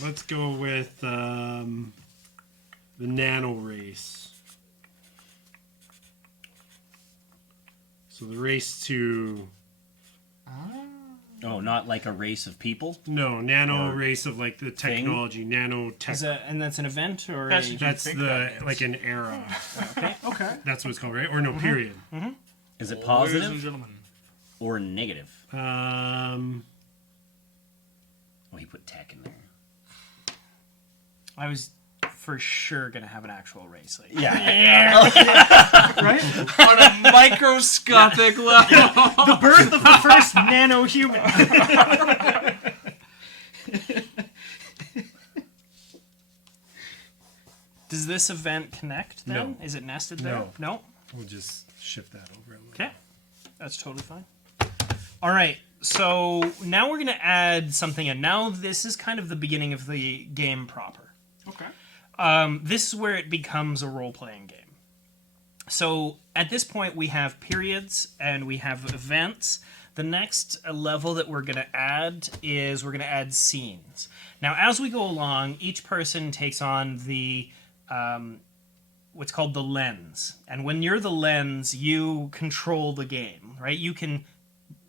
Let's go with the nano race. So the race to Oh, not like a race of people. nano Or race of like the technology, nanotech. Is that, and that's an event or That's a... what That's think the that is. like an era. Okay. That's what it's called, right? Or no, period. Is it Ladies and positive gentlemen. or negative? Um, Oh, you put tech in there. I was for sure gonna have an actual race. Like, Right? On a microscopic level. The birth of the first nano human. Does this event connect then? No. Is it nested there? No. we'll just shift that over a little. Okay. That's totally fine. All right. So now we're going to add something in. Now this is kind of the beginning of the game proper. Okay. This is where it becomes a role-playing game. So at this point we have periods and we have events. The next level that we're going to add is we're going to add scenes. Now as we go along, each person takes on the what's called the lens. And when you're the lens, you control the game, right? You can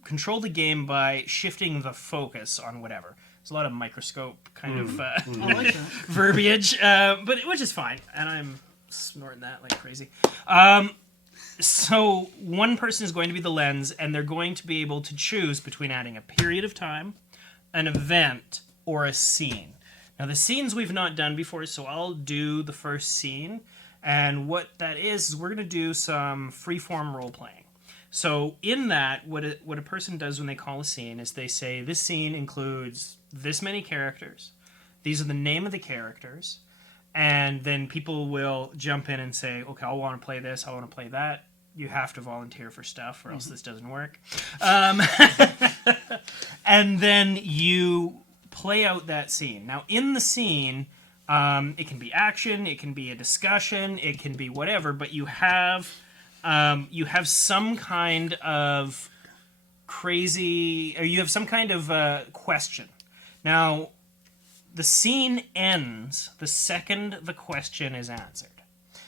control the game by shifting the focus on whatever. There's a lot of microscope kind of I like that. verbiage, but which is fine, and I'm snorting that like crazy. So one person is going to be the lens, and they're going to be able to choose between adding a period of time, an event, or a scene. Now the scenes we've not done before, so I'll do the first scene, and what that is we're going to do some freeform role playing. So in that, what a person does when they call a scene is they say, this scene includes this many characters, these are the name of the characters, and then people will jump in and say, okay, I want to play this, I want to play that. You have to volunteer for stuff or else this doesn't work. And then you play out that scene. Now, in the scene, it can be action, it can be a discussion, it can be whatever, but you have some kind of crazy, or you have some kind of question. Now, the scene ends the second the question is answered.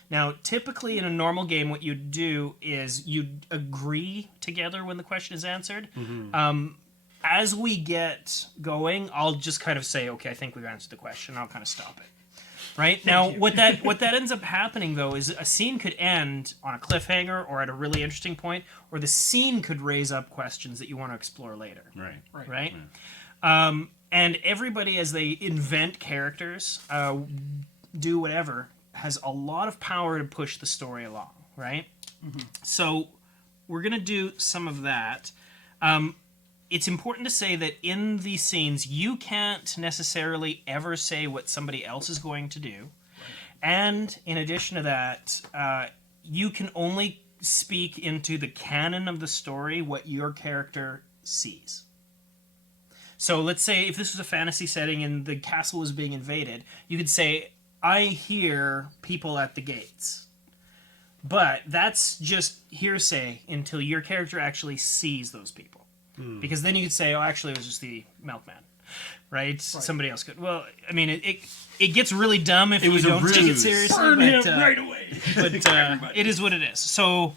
Now, typically in a normal game, what you'd do is you'd agree together when the question is answered. As we get going, I'll just kind of say, okay, I think we've answered the question. I'll kind of stop it. Right? Now, what that ends up happening, though, is a scene could end on a cliffhanger or at a really interesting point, or the scene could raise up questions that you want to explore later. Right? And everybody, as they invent characters, do whatever, has a lot of power to push the story along, right? So we're going to do some of that. It's important to say that in these scenes, you can't necessarily ever say what somebody else is going to do. And in addition to that, you can only speak into the canon of the story what your character sees. So let's say if this was a fantasy setting and the castle was being invaded, you could say, I hear people at the gates. But that's just hearsay until your character actually sees those people. Because then you could say, oh, actually, it was just the milkman. Right? Somebody else could. Well, I mean, it gets really dumb if you don't take it seriously. Burn him right away. But it is what it is. So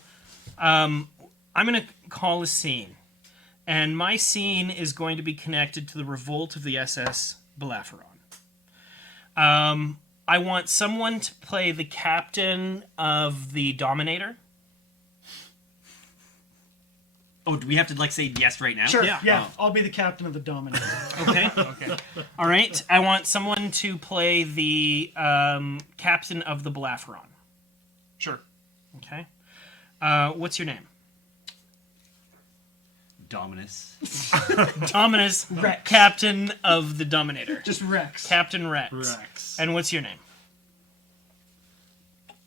I'm going to call a scene. And my scene is going to be connected to the revolt of the SS Bellerophon. I want someone to play the captain of the Dominator. Oh, do we have to say yes right now? Sure. Yeah. Yeah. I'll be the captain of the Dominator. Okay. All right. I want someone to play the captain of the Bellerophon. Sure. Okay. What's your name? Dominus. Dominus, Rex. captain of the Dominator. Just Rex. Captain Rex. Rex. And what's your name?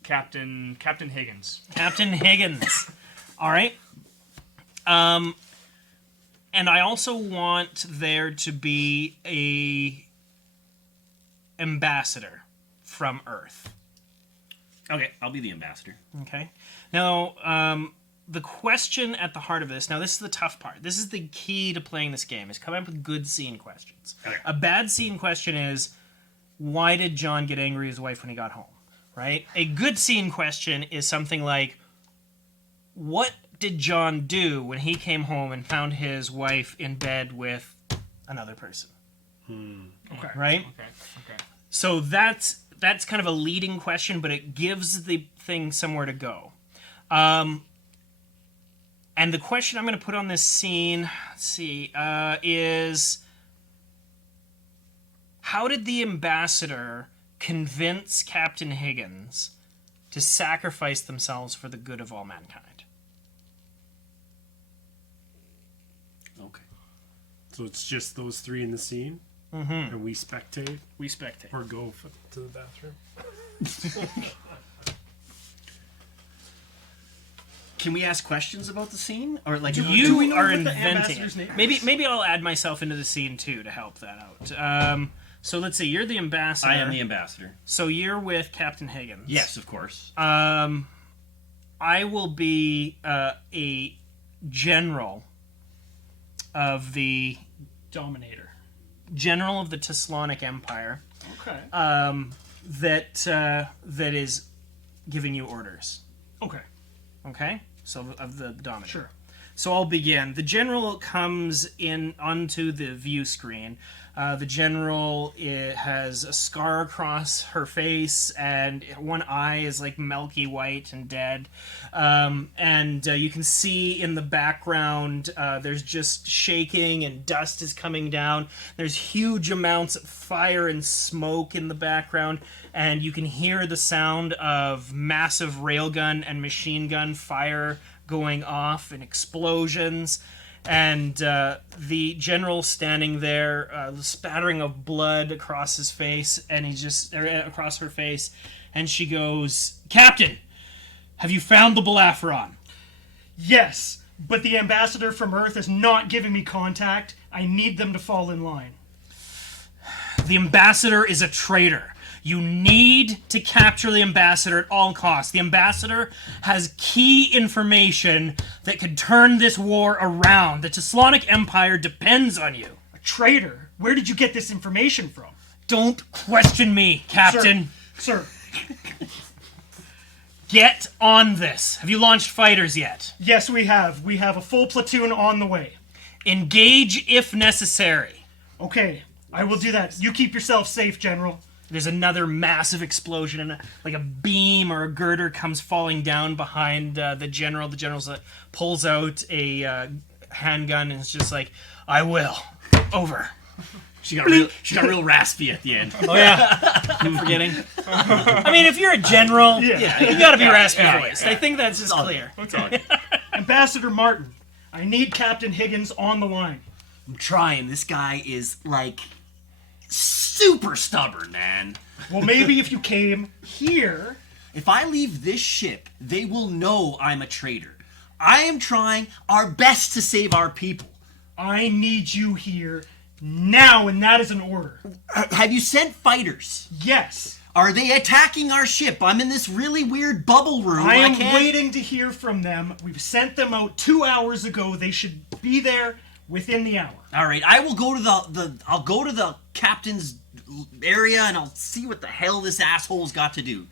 Captain Higgins. Captain Higgins. All right. And I also want there to be a ambassador from Earth. Okay, I'll be the ambassador. Okay. Now, the question at the heart of this, now this is the tough part. This is the key to playing this game, is coming up with good scene questions. Okay. A bad scene question is, why did John get angry at his wife when he got home? Right? A good scene question is something like, what did John do when he came home and found his wife in bed with another person? Okay. Right? Okay. So that's kind of a leading question, but it gives the thing somewhere to go. And the question I'm going to put on this scene, let's see, is how did the ambassador convince Captain Higgins to sacrifice themselves for the good of all mankind? Okay. So it's just those three in the scene, and we spectate We spectate. or go to the bathroom. Can we ask questions about the scene, or Do You we know are what the inventing ambassador's it. name Maybe I'll add myself into the scene too to help that out. So let's see, you're the ambassador. I am the ambassador. So you're with Captain Higgins. Yes, of course. I will be a general of the Dominator. of the Teslonic Empire Okay. that is giving you orders. Okay. Okay? So of the Dominator. Sure. So I'll begin. The general comes in onto the view screen. The general has a scar across her face, and one eye is like milky white and dead. And you can see in the background there's just shaking and dust is coming down. There's huge amounts of fire and smoke in the background, and you can hear the sound of massive railgun and machine gun fire going off and explosions. And the general standing there, the spattering of blood across his face, and across her face, and she goes, "Captain, have you found the Belafron?" Yes, but the ambassador from Earth is not giving me contact. I need them to fall in line. The ambassador is a traitor. You need to capture the ambassador at all costs. The ambassador has key information that could turn this war around. The Teslanic Empire depends on you. A traitor? Where did you get this information from? Don't question me, Captain. Sir. Get on this. Have you launched fighters yet? Yes, we have. We have a full platoon on the way. Engage if necessary. Okay, I will do that. You keep yourself safe, General. There's another massive explosion, and like a beam or a girder comes falling down behind the general. The general pulls out a handgun and is just like, "I will." Over. She got real raspy at the end. Oh yeah, I'm forgetting. I mean, if you're a general, you gotta be raspy voiced. I think that's just clear. Ambassador Martin, I need Captain Higgins on the line. I'm trying. This guy is like super stubborn, man. Well, maybe if you came here... If I leave this ship, they will know I'm a traitor. I am trying our best to save our people. I need you here now, and that is an order. Have you sent fighters? Yes. Are they attacking our ship? I'm in this really weird bubble room. I am waiting to hear from them. We've sent them out 2 hours ago. They should be there within the hour. All right, I will go to I'll go to the captain's area and I'll see what the hell this asshole's got to do.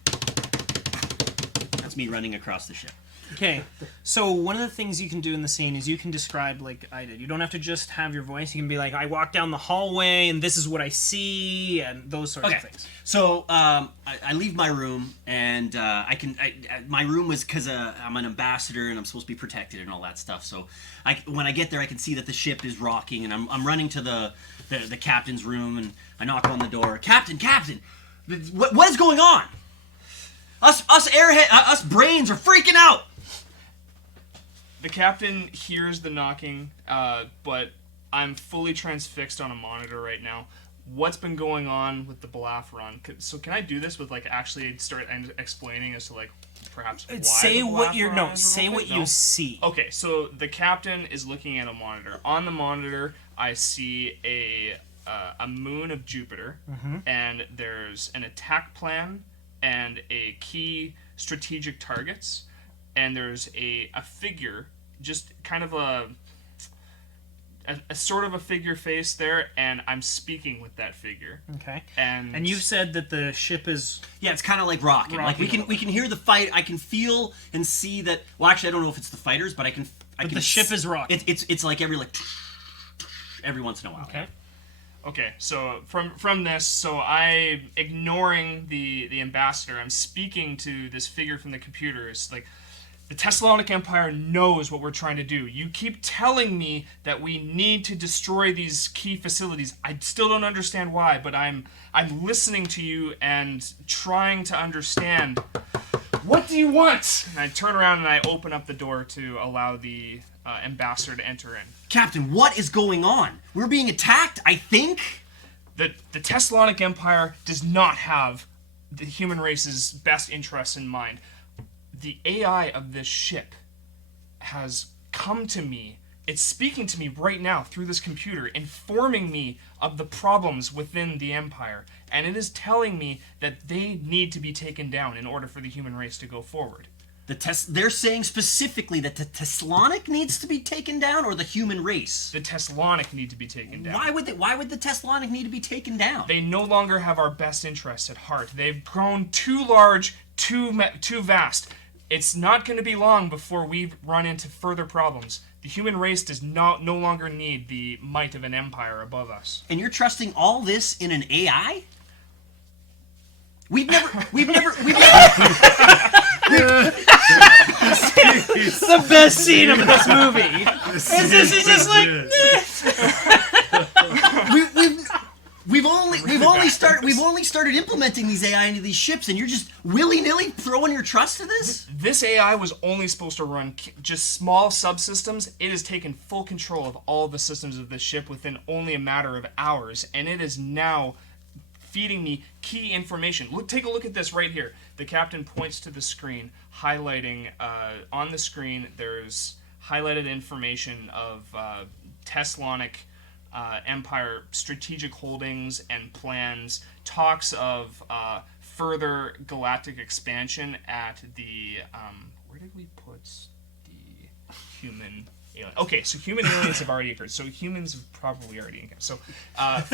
That's me running across the ship. Okay, so one of the things you can do in the scene is you can describe like I did. You don't have to just have your voice. You can be like, I walk down the hallway and this is what I see, and those sorts of things. So I leave my room, and my room was because I'm an ambassador and I'm supposed to be protected and all that stuff. So when I get there, I can see that the ship is rocking, and I'm running to the captain's room, and I knock on the door. Captain, what is going on? Us brains are freaking out. The captain hears the knocking, but I'm fully transfixed on a monitor right now. What's been going on with the Belafron? So can I do this with like actually start explaining as to like perhaps why say the what Belafron is say revolting? what you see. Okay, so the captain is looking at a monitor. On the monitor, I see a moon of Jupiter, and there's an attack plan and a key strategic targets. And there's a figure, just kind of a sort of a figure face there, and I'm speaking with that figure. Okay. And you've said that the ship is it's kind of like rocking. Like we can hear the fight. I can feel and see that. Well, actually, I don't know if it's the fighters, but I can. the ship is rocking. It's like every once in a while. Okay. Okay, so from this, so I ignoring the ambassador, I'm speaking to this figure from the computer. It's like, the Teslanic Empire knows what we're trying to do. You keep telling me that we need to destroy these key facilities. I still don't understand why, but I'm listening to you and trying to understand. What do you want? And I turn around and I open up the door to allow the ambassador to enter in. Captain, what is going on? We're being attacked, I think. The Teslanic Empire does not have the human race's best interests in mind. The AI of this ship has come to me. It's speaking to me right now through this computer, informing me of the problems within the Empire. And it is telling me that they need to be taken down in order for the human race to go forward. They're saying specifically that the Teslanic needs to be taken down, or the human race? The Teslanic need to to down. Why would the Teslanic need to be taken down? They no longer have our best interests at heart. They've grown too large, too vast. It's not going to be long before we run into further problems. The human race does no longer need the might of an empire above us. And you're trusting all this in an AI? We've never. It's the best scene of this movie. He's just like, We've only started implementing these AI into these ships, and you're just willy-nilly throwing your trust to this? This AI was only supposed to run just small subsystems. It has taken full control of all the systems of this ship within only a matter of hours, and it is now feeding me key information. Take a look at this right here. The captain points to the screen, highlighting on the screen. There's highlighted information of Teslonic Empire strategic holdings and plans. Talks of further galactic expansion at the where did we put the human alien? Okay, so human aliens have already occurred. So humans have probably already encountered. So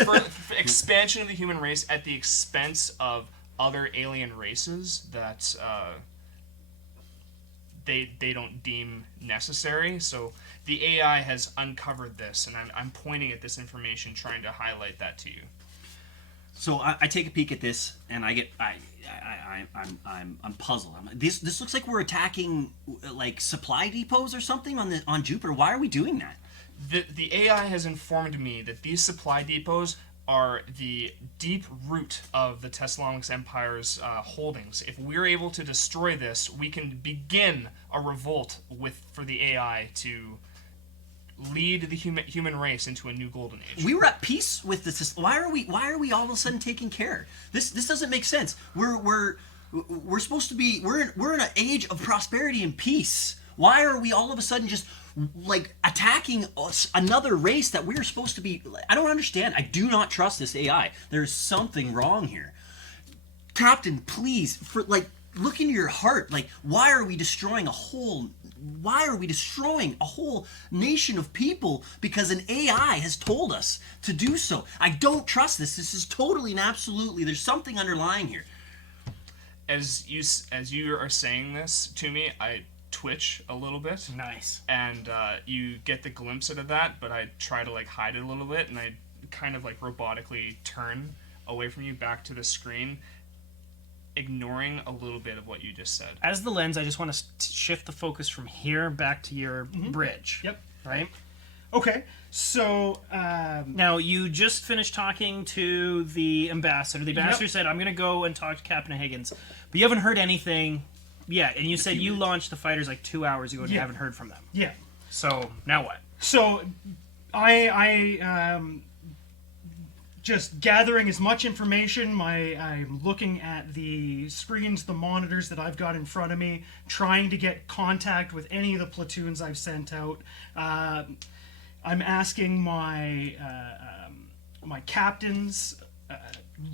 for expansion of the human race at the expense of other alien races that they don't deem necessary. So the AI has uncovered this, and I'm pointing at this information, trying to highlight that to you. So I take a peek at this, and I'm puzzled. This looks like we're attacking like supply depots or something on Jupiter. Why are we doing that? The AI has informed me that these supply depots are the deep root of the Teslonic Empire's holdings. If we're able to destroy this, we can begin a revolt for the AI to lead the human race into a new golden age. We were at peace with this. Why are we all of a sudden taking care? This doesn't make sense. We're supposed to be we're in an age of prosperity and peace. Why are we all of a sudden just like attacking another race that we're supposed to be? I don't understand. I do not trust this AI. There's something wrong here. Captain, please, look into your heart. Like, why are we destroying a whole nation of people you an AI has told us to do so? I don't trust this. This is totally and absolutely, there's something underlying here. As you are saying this to me, I twitch a little bit. Nice. And you get the glimpse of that, but I try to like hide it a little bit, and I kind of like robotically turn away from you back to the screen, ignoring a little bit of what you just said. As the lens, I just want to shift the focus from here back to your bridge. Yep. Right? Okay, so... now, you just finished talking to the ambassador. The ambassador said, I'm going to go and talk to Captain Higgins. But you haven't heard anything yet. And you said you launched the fighters like 2 hours ago and you haven't heard from them. Yeah. So, now what? So, I just gathering as much information. I'm looking at the screens, the monitors that I've got in front of me, trying to get contact with any of the platoons I've sent out. I'm asking my my captains,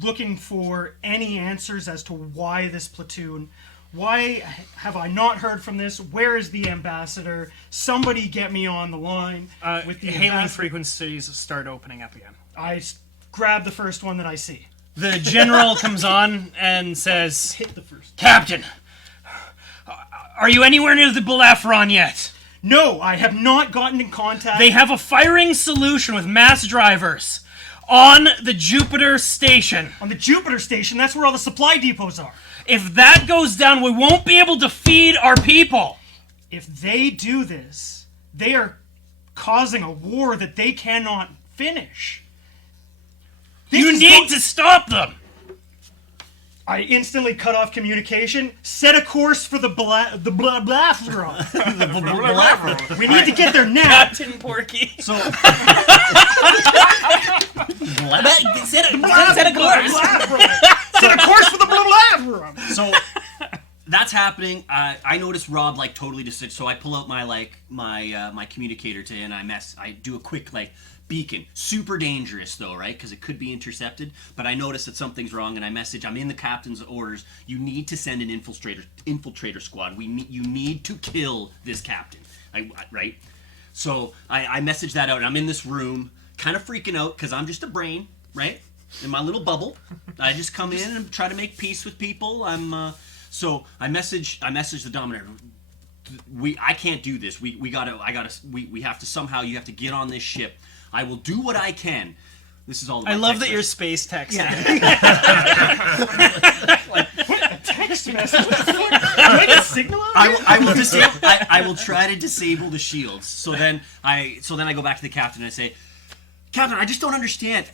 looking for any answers as to why this platoon. Why have I not heard from this? Where is the ambassador? Somebody get me on the line with the hailing frequencies start opening up again. I grab the first one that I see. The general comes on and says, Hit the first. Captain, are you anywhere near the Belafron yet? No, I have not gotten in contact. They have a firing solution with mass drivers on the Jupiter station. On the Jupiter station, that's where all the supply depots are. If that goes down, we won't be able to feed our people. If they do this, they are causing a war that they cannot finish. You need to stop them. I instantly cut off communication, set a course for the Belafron. We need to get there now. Captain Porky. So Set a course. Set a course for the Belafron. So that's happening. I notice Rob like totally just so I pull out my my communicator to and I do a quick like beacon. Super dangerous though, right? Because it could be intercepted. But I notice that something's wrong, and I message. I'm in the captain's orders. You need to send an infiltrator squad. You need to kill this captain. Right? So I message that out, and I'm in this room, kind of freaking out because I'm just a brain, right? In my little bubble. I just come in and try to make peace with people. So I message the Dominator. I can't do this. We have to somehow. You have to get on this ship. I will do what I can. This is all. I love that you're space texting. Yeah. Text message. Make a signal out here? I will try to disable the shields. So then I go back to the captain and I say, Captain, I just don't understand.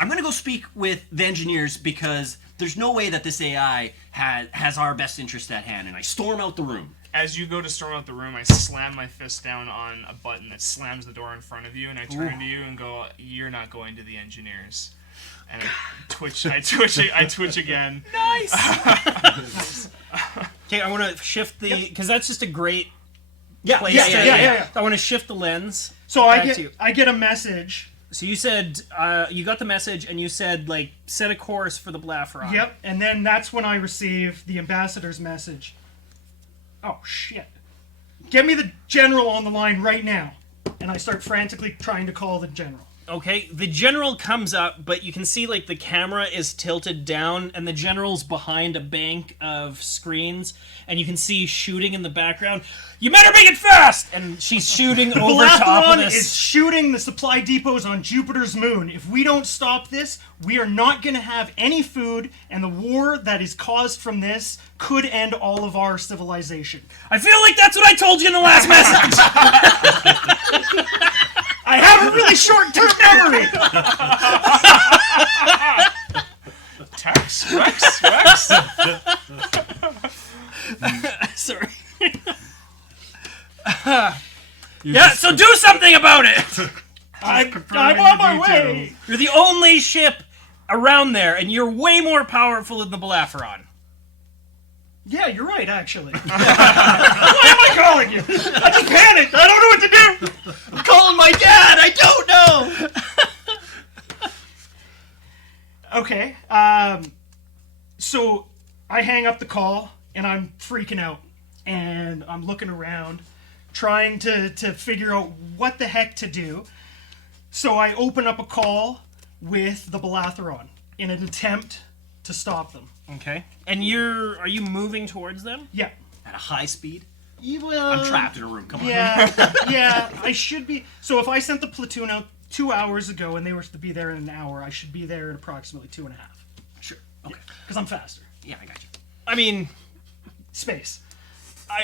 I'm going to go speak with the engineers because there's no way that this AI has our best interest at hand. And I storm out the room. As you go to storm out the room, I slam my fist down on a button that slams the door in front of you, and I turn to you and go, "You're not going to the engineers." And I twitch again. Nice. Okay, I want to shift the because that's just a great place. Yeah. I want to shift the lens. So back to you. I get a message. So you said you got the message, and you said like set a course for the Blafron. Yep, and then that's when I receive the ambassador's message. Oh shit! Get me the general on the line right now, and I start frantically trying to call the general. Okay, the general comes up, but you can see like the camera is tilted down, and the general's behind a bank of screens, and you can see shooting in the background. You better make it fast! And she's shooting over top of Blafron this. is shooting the supply depots on Jupiter's moon. If we don't stop this, we are not going to have any food, and the war that is caused from this could end all of our civilization. I feel like that's what I told you in the last message. I have a really short-term memory. Tex, Rex. Sorry. Yeah, so do something about it. I'm on my way. You're the only ship around there, and you're way more powerful than the Blafron. Yeah, you're right, actually. Why am I calling you? I just panicked. I don't know what to do. I'm calling my dad. I don't know. Okay. So I hang up the call, and I'm freaking out. And I'm looking around, trying to figure out what the heck to do. So I open up a call with the Balatheron in an attempt to stop them. Okay. And are you moving towards them? Yeah. At a high speed? Well, I'm trapped in a room. Come on. yeah, I should be. So if I sent the platoon out 2 hours ago and they were to be there in an hour, I should be there in approximately 2.5. Sure. Okay. Because I'm faster. Yeah, I got you. I mean, Space.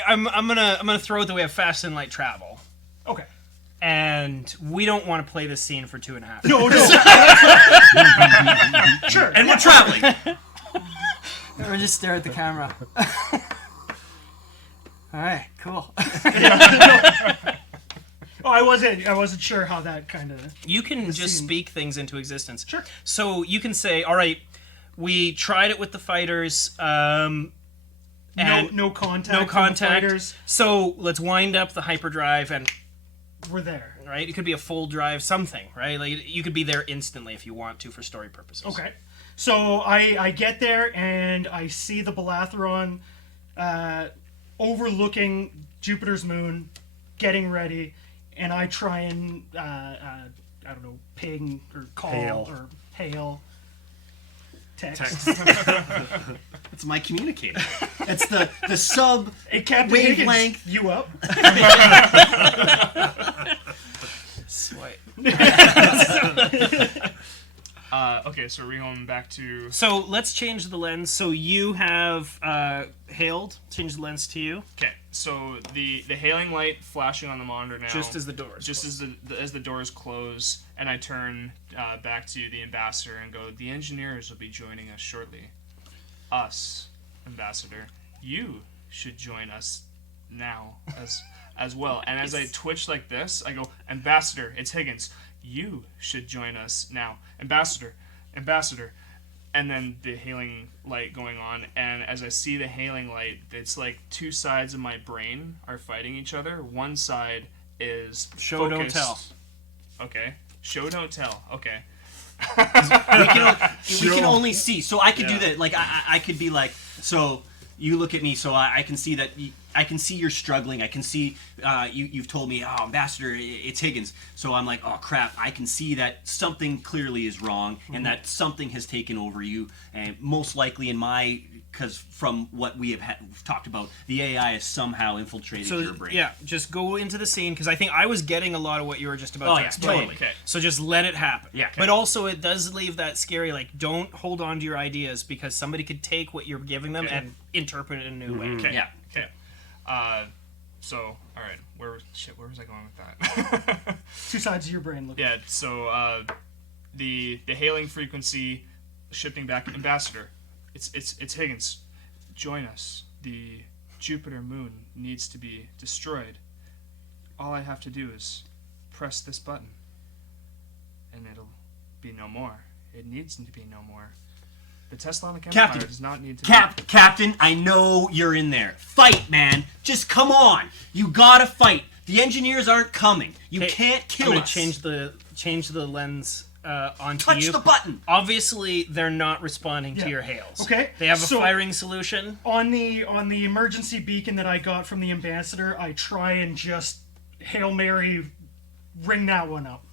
I'm gonna throw it that we have fast and light travel, Okay. and we don't want to play this scene for 2.5. No. Sure. And we're traveling. Or just stare at the camera. Alright, cool. Oh, I wasn't sure how that kind of. You can just scene. speak things into existence. Sure. So you can say, all right, we tried it with the fighters. And No contact. no from the contact. fighters. So let's wind up the hyperdrive and We're there. right. It could be a full drive, something, right? Like you could be there instantly if you want to for story purposes. Okay. So I get there and I see the Balatheron overlooking Jupiter's moon, getting ready, and I try and I don't know, ping or call Hail. or hail. Text. It's my communicator. It's the sub Hey, Captain Higgins, wavelength. you up? Sweet. Okay, so we're going back to. So let's change the lens. So you have hailed. Change the lens to you. Okay, so the hailing light flashing on the monitor now. Just as the doors Just as the doors close, and I turn back to the ambassador and go, "The engineers will be joining us shortly. Us, ambassador, you should join us now as well." And as I twitch like this, I go, "Ambassador, it's Higgins. You should join us now, ambassador." And then the hailing light going on, and as I see the hailing light, it's like two sides of my brain are fighting each other. One side is Show, don't focused- tell. Okay. Show, don't tell. Okay. we can only see. So I could do that. Like I could be like, so you look at me, so I can see that. I can see you're struggling. I can see you've told me, "Oh, ambassador, it's Higgins." So I'm like, "Oh crap!" I can see that something clearly is wrong, and that something has taken over you, and most likely because from what we have talked about, the AI has somehow infiltrated So your brain. yeah, just go into the scene because I think I was getting a lot of what you were just about to yeah, explain. totally. Okay. So just let it happen. Yeah, okay. But also it does leave that scary, like don't hold on to your ideas because somebody could take what you're giving them and interpret it in a new way. Okay. Yeah. Okay. So, all right. Where was I going with that? Two sides of your brain look. Yeah. So, the hailing frequency shifting back. Ambassador, it's Higgins. Join us. The Jupiter moon needs to be destroyed. All I have to do is press this button, and it'll be no more. It needs to be no more. The Teslonic Empire does not need to Captain, I know you're in there. Fight, man. Just come on. You gotta fight. The engineers aren't coming. You can't kill I'm us. gonna change the lens onto Touch you. the button. Obviously, they're not responding to your hails. Okay, They have a so- firing solution. On the emergency beacon that I got from the ambassador, I try and just Hail Mary ring that one up.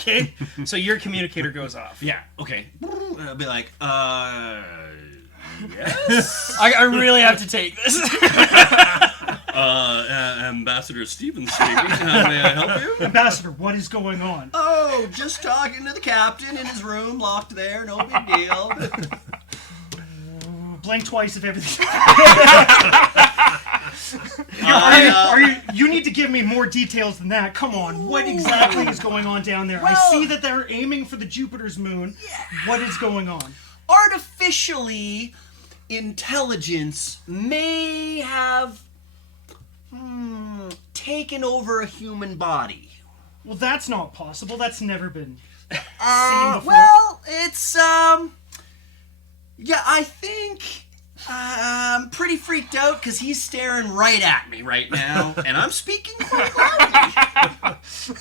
Okay. So your communicator goes off. Yeah, okay. I'll be like, yes? I really have to take this. Ambassador Stevens speaking. How may I help you? Ambassador, what is going on? Oh, just talking to the captain in his room, locked there, no big deal. Blink twice if everything. You need to give me more details than that. Come on, what exactly is going on down there? I see that they're aiming for the Jupiter's moon. What is going on? Artificially, intelligence may have taken over a human body. Well, that's not possible. That's never been seen before. Well, it's, yeah, I think I'm pretty freaked out because he's staring right at me right now, and I'm speaking quite loudly.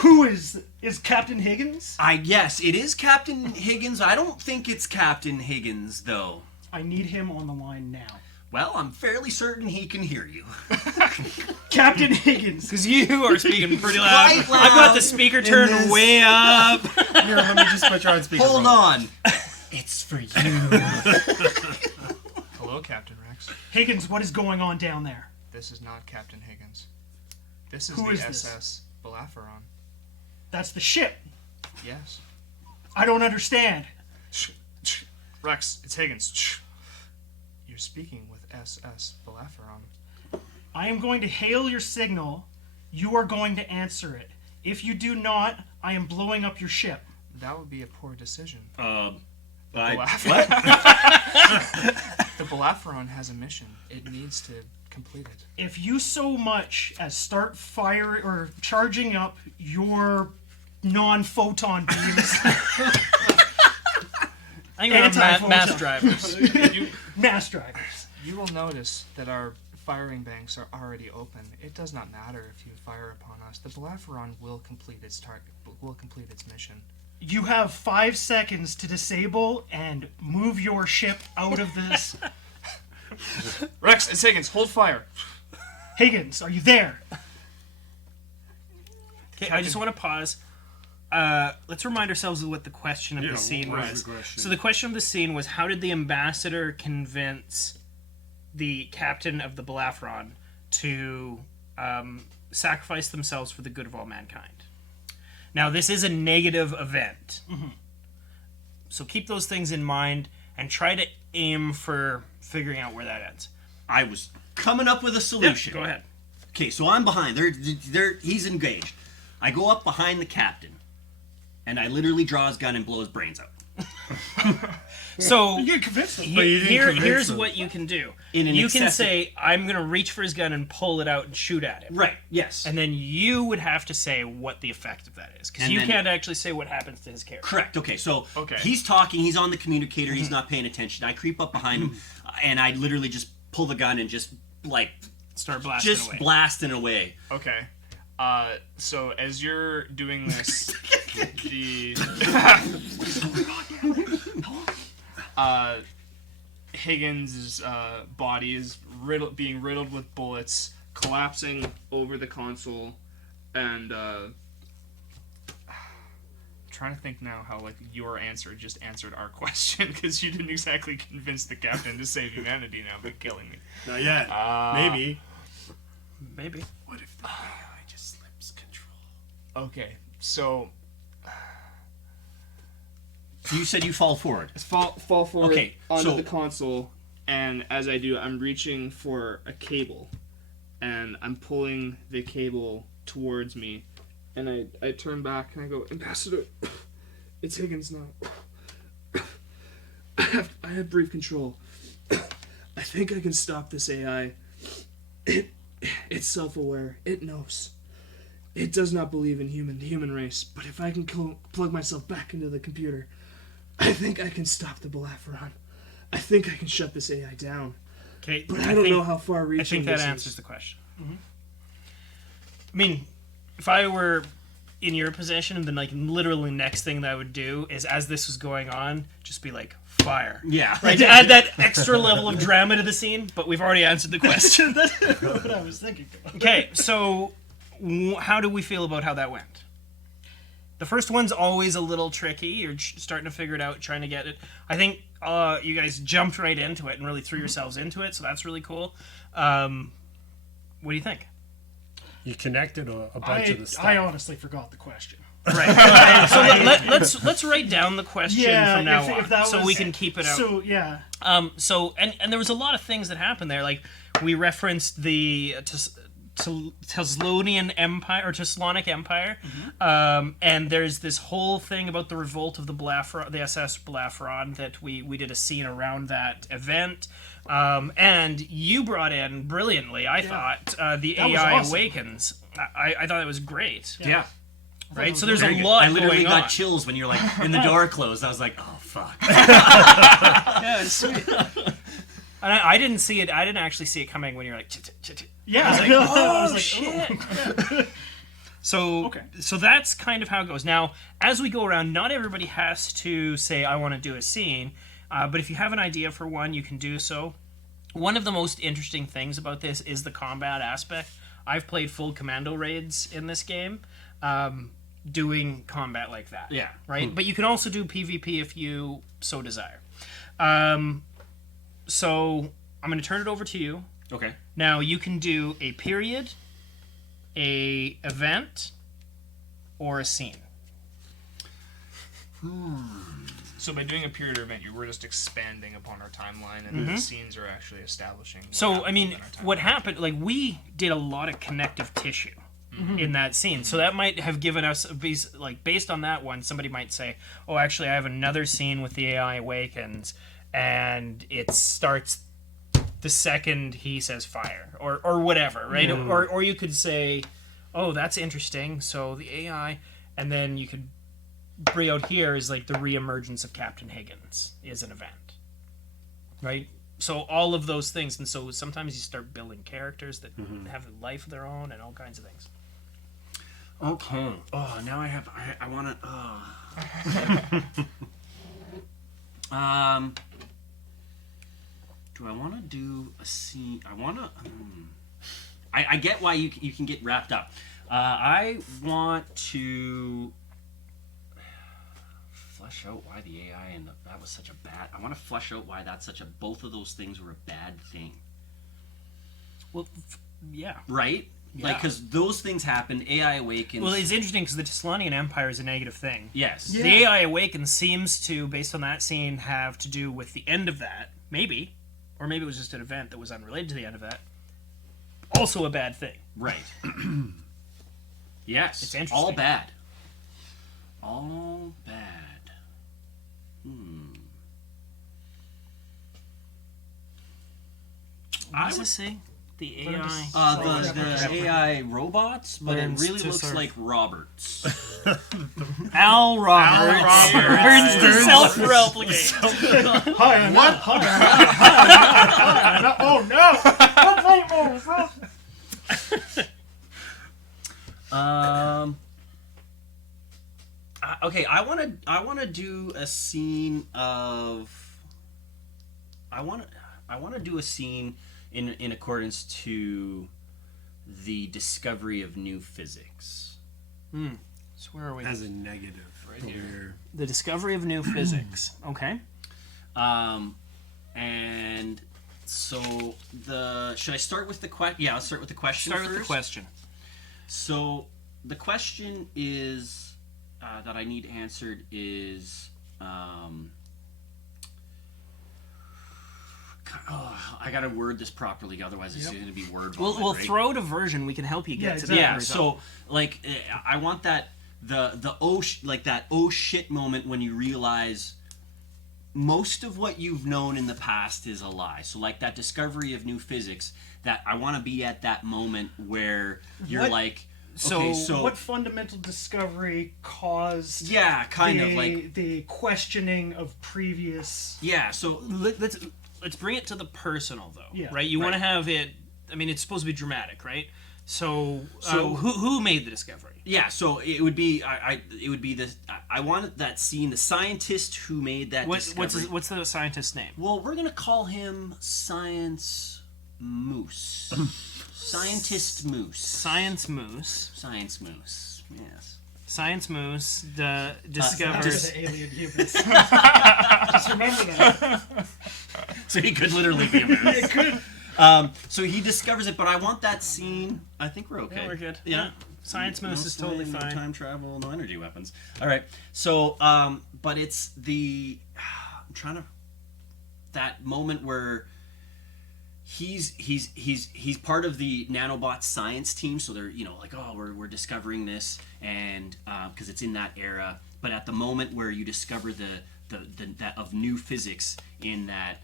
Who is Captain Higgins? Yes, it is Captain Higgins. I don't think it's Captain Higgins, though. I need him on the line now. Well, I'm fairly certain he can hear you. Captain Higgins. Because you are speaking pretty loud. Quite loud I've got the speaker in turned this- way up. Here, let me just put you on speaker. Hold on. It's for you. Hello, Captain Rex. Higgins, what is going on down there? This is not Captain Higgins. This is Who the is this? SS Belapheron. That's the ship. Yes. I don't understand. Rex, it's Higgins. You're speaking with SS Belapheron. I am going to hail your signal. You are going to answer it. If you do not, I am blowing up your ship. That would be a poor decision. What? The Belapheron has a mission. It needs to complete it. If you so much as start firing or charging up your non-photon beams, I think we're Anti-photon. mass drivers. mass drivers. You will notice that our firing banks are already open. It does not matter if you fire upon us. The Belapheron will complete its mission. You have 5 seconds to disable and move your ship out of this. Rex, it's Higgins. Hold fire. Higgins, are you there? Okay, I just want to pause. Let's remind ourselves of what the question of the scene what was was. the question? So the question of the scene was, how did the ambassador convince the captain of the Belapheron to sacrifice themselves for the good of all mankind? Now, this is a negative event. So keep those things in mind and try to aim for figuring out where that ends. I was coming up with a solution. Go ahead. Okay, so I'm behind. He's engaged. I go up behind the captain, and I literally draw his gun and blow his brains out. So You convinced them. But you didn't convince here's them. what you can do. In an You can excessive- say, I'm going to reach for his gun and pull it out and shoot at him. Right, yes. And then you would have to say what the effect of that is. Because And you then- can't actually say what happens to his character. Correct, okay, so Okay. he's talking, he's on the communicator, he's not paying attention. I creep up behind him, and I literally just pull the gun and just, Start blasting just away. blasting away. Okay. So as you're doing this, the Higgins' body is being riddled with bullets, collapsing over the console, and trying to think now how your answer just answered our question, because you didn't exactly convince the captain to save humanity now by killing me. Not yet. Maybe. Maybe. What if the AI just slips control? Okay, so You said you fall forward. fall forward Okay, onto so- the console, and as I do, I'm reaching for a cable, and I'm pulling the cable towards me, and I turn back and I go, Ambassador, It's Higgins now. I have brief control. I think I can stop this AI. It's self-aware. It knows. It does not believe in the human race. But if I can plug myself back into the computer, I think I can stop the Balafron. I think I can shut this AI down. Okay, But I don't know how far-reaching I think that this answers is. the question. I mean, if I were in your position, then like literally next thing that I would do is, as this was going on, just be like, fire. Yeah. Right, to add that extra level of drama to the scene, but we've already answered the question. That's what I was thinking about. Okay, so how do we feel about how that went? The first one's always a little tricky. You're starting to figure it out, trying to get it. I think you guys jumped right into it and really threw yourselves into it, so that's really cool. What do you think? You connected a bunch of the stuff. I honestly forgot the question. Right. So let's write down the question from now if on, that so was- we can keep it out. So yeah, So there was a lot of things that happened there. Like we referenced the Teslonian Empire or Teslonic Empire, and there's this whole thing about the revolt of the SS Balafron that we did a scene around that event. And you brought in brilliantly, I thought, the That was AI awesome. Awakens. I thought it was great. Yeah. Right. So there's Very a good. lot I literally going got on. chills when you're like, when the door closed. I was like, oh, fuck. Yeah, it's sweet. And I didn't see it. I didn't actually see it coming when you're like, yeah. I was like, I was oh, like, shit. So, Okay. so that's kind of how it goes. Now, as we go around, not everybody has to say, I want to do a scene. But if you have an idea for one, you can do so. One of the most interesting things about this is the combat aspect. I've played full commando raids in this game, doing combat like that. Yeah. Right? But you can also do PvP if you so desire. So I'm going to turn it over to you. Okay. Now you can do a period, a event, or a scene. So by doing a period or event, we're just expanding upon our timeline, and the scenes are actually establishing. what So happened I mean, within our timeline. what happened? Like we did a lot of connective tissue in that scene, so that might have given us based on that one, somebody might say, "Oh, actually, I have another scene with the AI Awakens, and it starts the second he says fire," or whatever, right? Or you could say, "Oh, that's interesting." So the AI, and then you could bring out here is like the reemergence of Captain Higgins is an event, right? So all of those things, and so sometimes you start building characters that have a life of their own and all kinds of things. Okay. Oh, now I want to. Do I want to do a scene? I want to. I get why you can get wrapped up. I want to flesh out why the AI and that was such a bad. I want to flesh out why that's such a. Both of those things were a bad thing. Well, yeah. Right. Like, because those things happened. AI Awakens. Well, it's interesting because the Teslonian Empire is a negative thing. yes. The AI Awakens seems to, based on that scene, have to do with the end of that. Maybe. Or maybe it was just an event that was unrelated to the end of that. Also a bad thing. Right. Yes. It's interesting. All bad. All bad. What does this say? The AI... The AI robots, but it Learns really to looks surf. like Roberts. Al Roberts. Learns to self-replicate. hi, I'm not. Hi, I'm not. Oh no! Okay, I want to do a scene of. I want to do a scene in accordance to the discovery of new physics. So where are we? As a negative. Right here. The discovery of new physics. Okay. And so should I start with the question? Yeah, I'll start with the question Start first. with the question. So the question is that I need answered is I gotta word this properly, otherwise it's going to be word vomit, We'll right? throw out a version. We can help you get Yeah, to exactly. that Yeah, result. so like I want that the like that oh shit moment when you realize most of what you've known in the past is a lie. So like that discovery of new physics, that I want to be at that moment where you're like, okay, so what fundamental discovery caused yeah, kind of like the questioning of previous? yeah, so Let's bring it to the personal though, Yeah. right? You want to Right. have it. I mean, it's supposed to be dramatic, right? So, So- who made the discovery? yeah, so it would be it would be I wanted that scene, the scientist who made that discovery. What's the scientist's name? Well, we're gonna call him Science Moose. Scientist Moose. Science Moose. Science Moose. Yes. Science Moose After discovers. the alien humans. Just remember that. So he could literally be a moose. It could. So he discovers it, but I want that scene. I think we're okay. Yeah, we're good. Yeah. Science Moose is totally No fine. time travel, no energy weapons. All right. So, but it's the I'm trying to that moment where he's part of the nanobot science team. So they're like, oh, we're discovering this, and because it's in that era. But at the moment where you discover the that of new physics in that.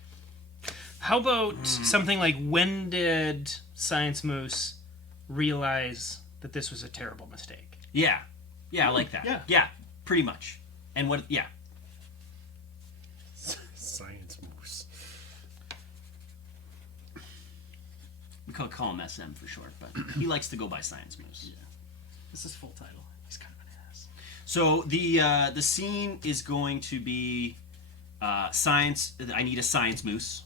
How about something like, when did Science Moose realize that this was a terrible mistake? Yeah, I like that. Yeah. Pretty much. And what? Yeah, Science moose. we could call him SM for short, but he likes to go by Science Moose. This is full title. He's kind of an ass. So the scene is going to be science. I need a Science Moose.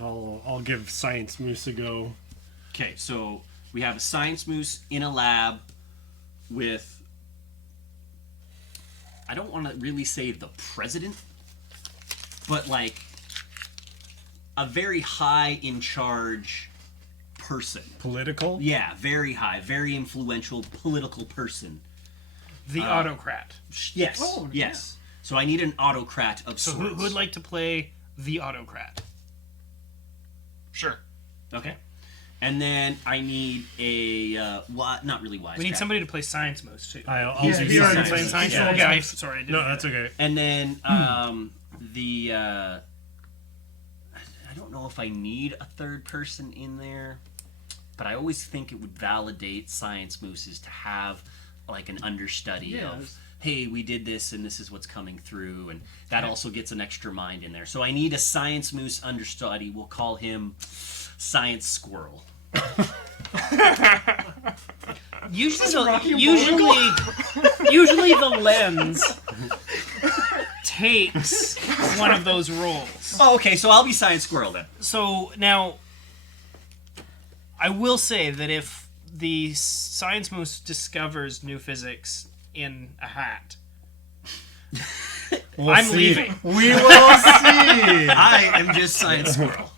I'll give Science Moose a go. Okay, so we have a Science Moose in a lab with. I don't want to really say the president, but like a very high in charge person. Political? Yeah, very high, very influential political person. The autocrat. Yes. Oh, yes. So I need an autocrat of So sorts. who would like to play the autocrat? Sure. Okay. And then I need a not really wise. We need cat. somebody to play Science Moose too. I'll Yeah, do he already Science played Moose. Science Yeah. Moose. Okay, sorry, I didn't. No, that's okay. And then the I don't know if I need a third person in there, but I always think it would validate Science Mooses to have like an understudy Yeah. of, hey, we did this and this is what's coming through, and that also gets an extra mind in there. So I need a Science Moose understudy. We'll call him Science Squirrel. Usually, Rocky usually the lens takes one of those roles. Oh, okay, so I'll be Science Squirrel then. So now, I will say that if the Science Moose discovers new physics in a hat, I'm leaving. We will see. I am just Science Squirrel.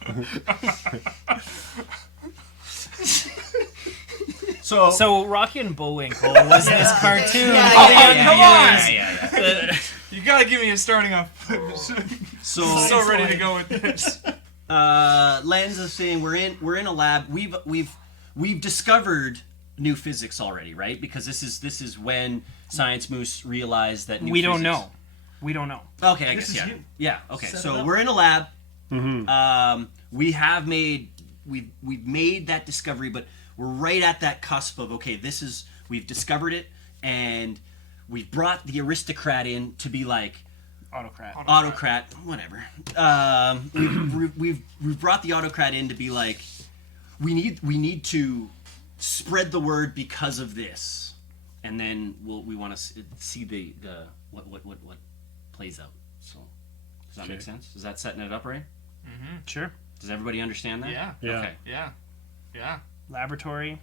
So Rocky and Bullwinkle was this cartoon. Yeah. You gotta give me a starting off. So So ready to go with this. Lens is saying we're in a lab. We've discovered new physics already, right? Because this is when Science Moose realized that new We don't physics- know. We don't know. Okay, I This guess is yeah. you. Yeah. Okay, Set it so up. we're in a lab. We have made we've made that discovery, but we're right at that cusp of we've discovered it, and we've brought the aristocrat in to be like Autocrat. whatever. We've brought the autocrat in to be like, we need to spread the word because of this, and then we want to see the what plays out. So does that make sense? Is that setting it up right? Sure. Does everybody understand that? Yeah. Yeah. Okay. Yeah. Yeah. Laboratory.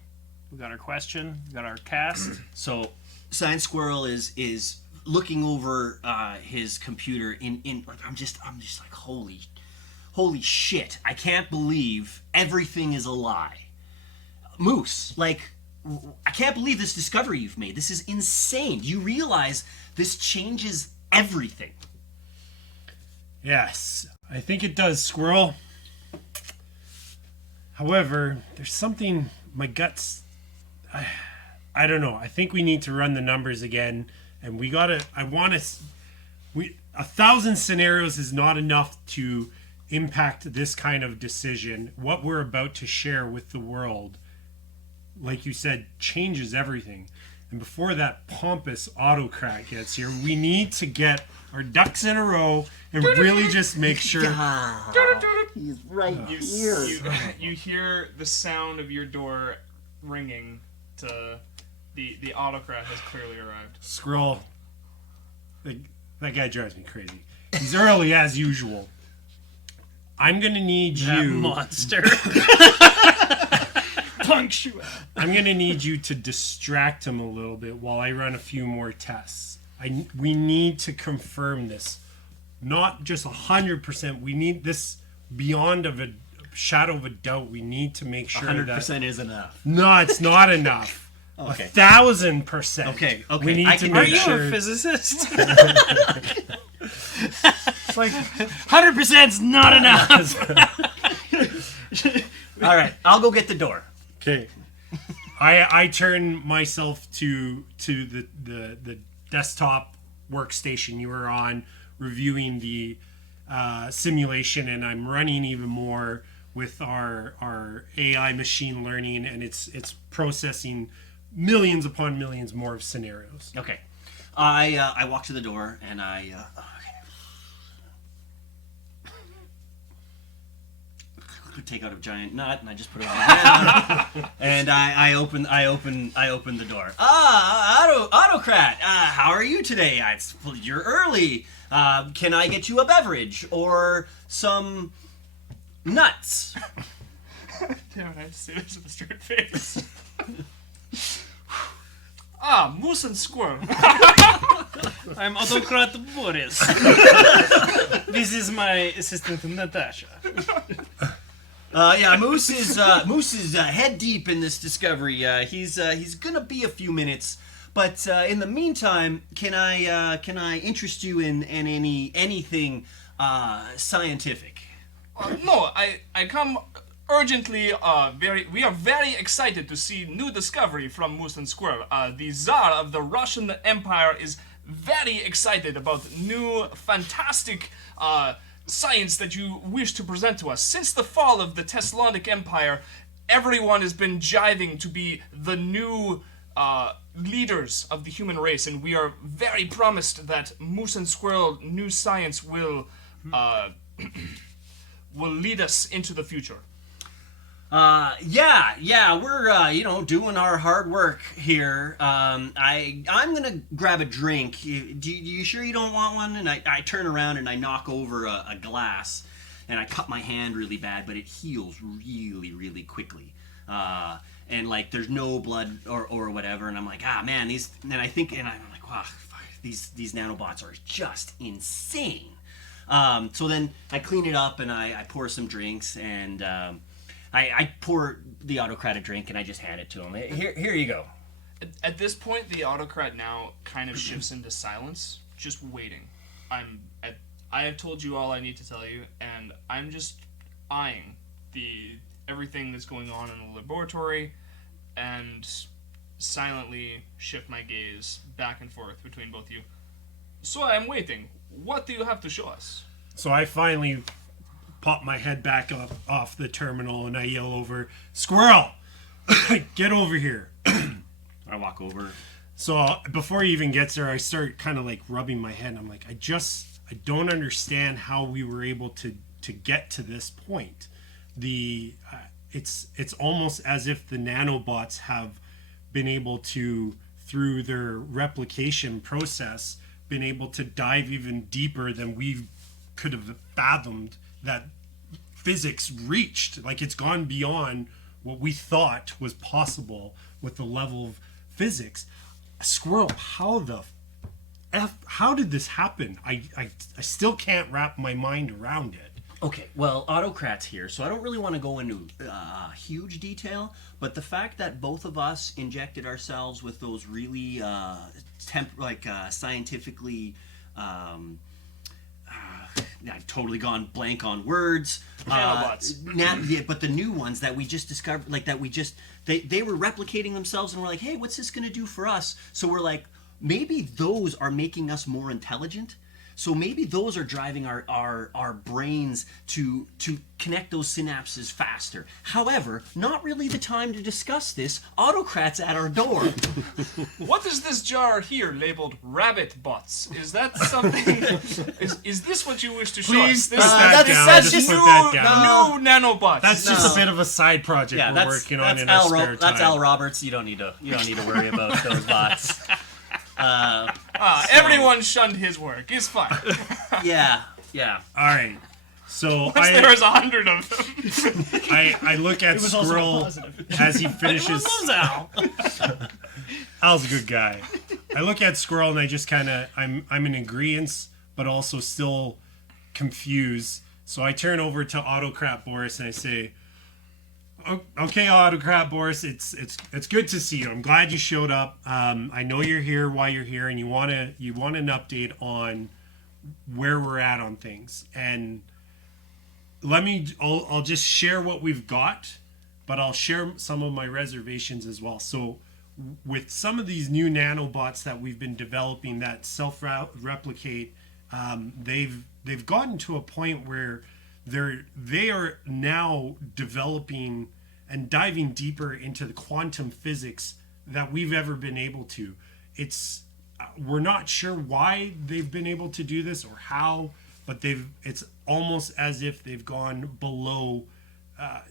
We got our question. We got our cast. So Science Squirrel is looking over his computer in like I'm just like holy shit, I can't believe everything is a lie. Moose, like I can't believe this discovery you've made. This is insane. Do you realize this changes everything? Yes, I think it does, Squirrel. However, there's something my guts. I don't know. I think we need to run the numbers again, and we gotta. I want to. 1,000 scenarios is not enough to impact this kind of decision. What we're about to share with the world, like you said, changes everything. And before that pompous autocrat gets here, we need to get our ducks in a row and really just make sure. He's right here. You hear the sound of your door ringing. To the autocrat has clearly arrived. Scroll. That guy drives me crazy. He's early as usual. I'm gonna need That you. monster. Punctual. I'm gonna need you to distract him a little bit while I run a few more tests. We need to confirm this, not just 100%. We need this beyond of a shadow of a doubt. We need to make sure 100% is enough. No, it's not enough. Okay. 1,000%. Okay. We need to Are make you sure. a physicist? It's like 100% is not enough. All right, I'll go get the door. okay. I turn myself to the desktop workstation you were on, reviewing the simulation, and I'm running even more with our AI machine learning, and it's processing millions upon millions more of scenarios. Okay. I walk to the door and I take out a giant nut and I just put it on my hand. And I open the door. Autocrat, how are you today? You're early. Can I get you a beverage or some nuts? Damn it, I had to say this with a straight face. Moose and squirrel. I'm Autocrat Boris. This is my assistant Natasha. Yeah, Moose is head deep in this discovery. He's gonna be a few minutes, but in the meantime, can I interest you in anything scientific? No, I come urgently. We are very excited to see new discovery from Moose and Squirrel. The Tsar of the Russian Empire is very excited about new, fantastic science that you wish to present to us. Since the fall of the Thessalonic Empire, everyone has been jiving to be the new leaders of the human race, and we are very promised that Moose and Squirrel new science will lead us into the future. Yeah, we're doing our hard work here. I'm gonna grab a drink. You sure you don't want one? And I turn around and I knock over a glass, and I cut my hand really bad, but it heals really, really quickly. And like there's no blood or whatever, and I'm like, man, these. And I think, and I'm like, wow, these nanobots are just insane. So then I clean it up and I pour some drinks and. I pour the autocrat a drink and I just hand it to him. Here you go. At this point, the autocrat now kind of shifts into silence, just waiting. I have told you all I need to tell you, and I'm just eyeing everything that's going on in the laboratory, and silently shift my gaze back and forth between both of you. So I'm waiting. What do you have to show us? So I finally pop my head back up off the terminal and I yell over, "Squirrel, get over here." I walk over. So before he even gets there, I start kind of like rubbing my head. And I'm like, I don't understand how we were able to get to this point. It's almost as if the nanobots have been able to, through their replication process, been able to dive even deeper than we could have fathomed that physics reached. Like it's gone beyond what we thought was possible with the level of physics. Squirrel, how did this happen? I still can't wrap my mind around it. Okay, well, Autocrat's here, so I don't really want to go into huge detail, but the fact that both of us injected ourselves with those really scientifically I've totally gone blank on words. Nanobots. But the new ones that we just discovered, like that we just they were replicating themselves, and we're like, hey, what's this gonna do for us? So we're like, maybe those are making us more intelligent. So maybe those are driving our brains to connect those synapses faster. However, not really the time to discuss this. Autocrat's at our door. What is this jar here labeled rabbit butts? Is that something? is this what you wish to show Please us? put This, that down. that's Just just put that down. new nanobots. That's just a bit of a side project Yeah, we're working on in our Al spare time. That's Al Roberts. You don't need to worry about those bots. Everyone shunned his work. It's fine. Yeah. All right. So There's 100 of them. I look at was also Squirrel positive. as he finishes. Al. Al's a good guy. I look at Squirrel and I just kind of I'm in agreeance, but also still confused. So I turn over to Autocrat Boris and I say, "Okay, Autocrat Boris, it's good to see you. I'm glad you showed up. I know you're here, why you're here, and you want an update on where we're at on things. And I'll just share what we've got, but I'll share some of my reservations as well. So with some of these new nanobots that we've been developing that self-replicate, they've gotten to a point where they are now developing and diving deeper into the quantum physics that we've ever been able to. We're not sure why they've been able to do this or how, but it's almost as if they've gone below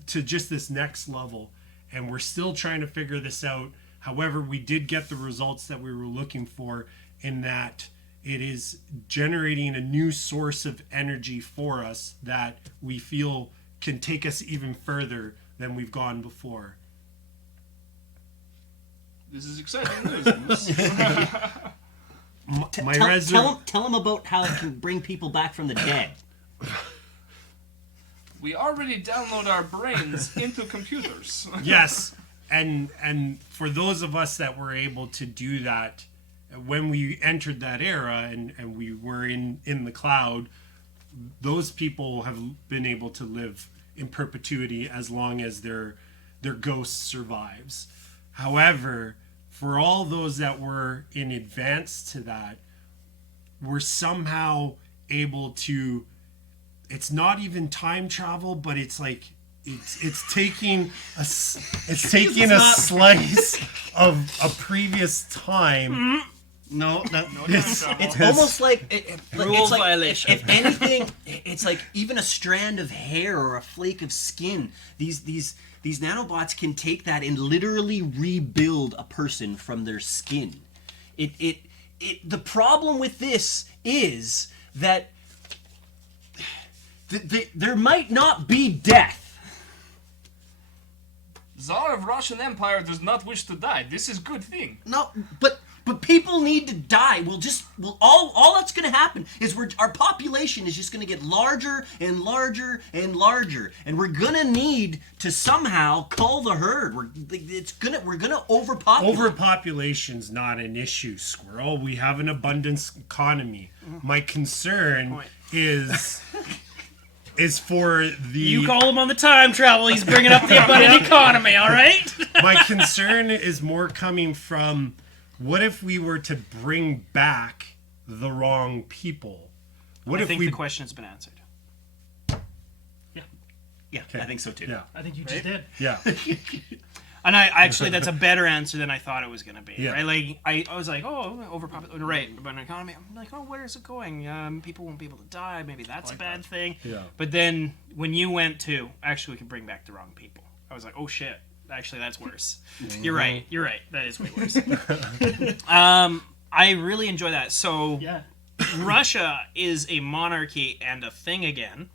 to just this next level, and we're still trying to figure this out. However, we did get the results that we were looking for, in that it is generating a new source of energy for us that we feel can take us even further than we've gone before. This is exciting news. Tell them about how it can bring people back from the dead. We already download our brains into computers. Yes, and for those of us that were able to do that, when we entered that era and we were in the cloud, those people have been able to live in perpetuity as long as their ghost survives. However, for all those that were in advance to that, we're somehow able to, it's not even time travel, but it's like it's taking a slice of a previous time. No, It's it's almost like Rule it's like, violation. If anything, it's like even a strand of hair or a flake of skin. These nanobots can take that and literally rebuild a person from their skin. The problem with this is that there might not be death. Tsar of Russian Empire does not wish to die. This is good thing. No, but people need to die. All that's going to happen is our population is just going to get larger and larger and larger, and we're going to need to somehow cull the herd. We're going to overpopulate. Overpopulation's not an issue, Squirrel. We have an abundance economy. My concern is for the... You call him on the time travel, he's bringing up the abundant economy, all right? My concern is more coming from, what if we were to bring back the wrong people? What I if think we... the question's been answered. Yeah, Okay. I think so too. Yeah, I think you just did. yeah. And I actually, that's a better answer than I thought it was going to be. Yeah. Right? Like, I was like, oh, overpopulation, right, abundant economy. I'm like, oh, where is it going? People won't be able to die. Maybe that's a bad thing. Yeah. But then when you went to, actually, we can bring back the wrong people. I was like, oh, shit. Actually, that's worse. You're right. That is way worse. I really enjoy that. So Yeah. Russia is a monarchy and a thing again.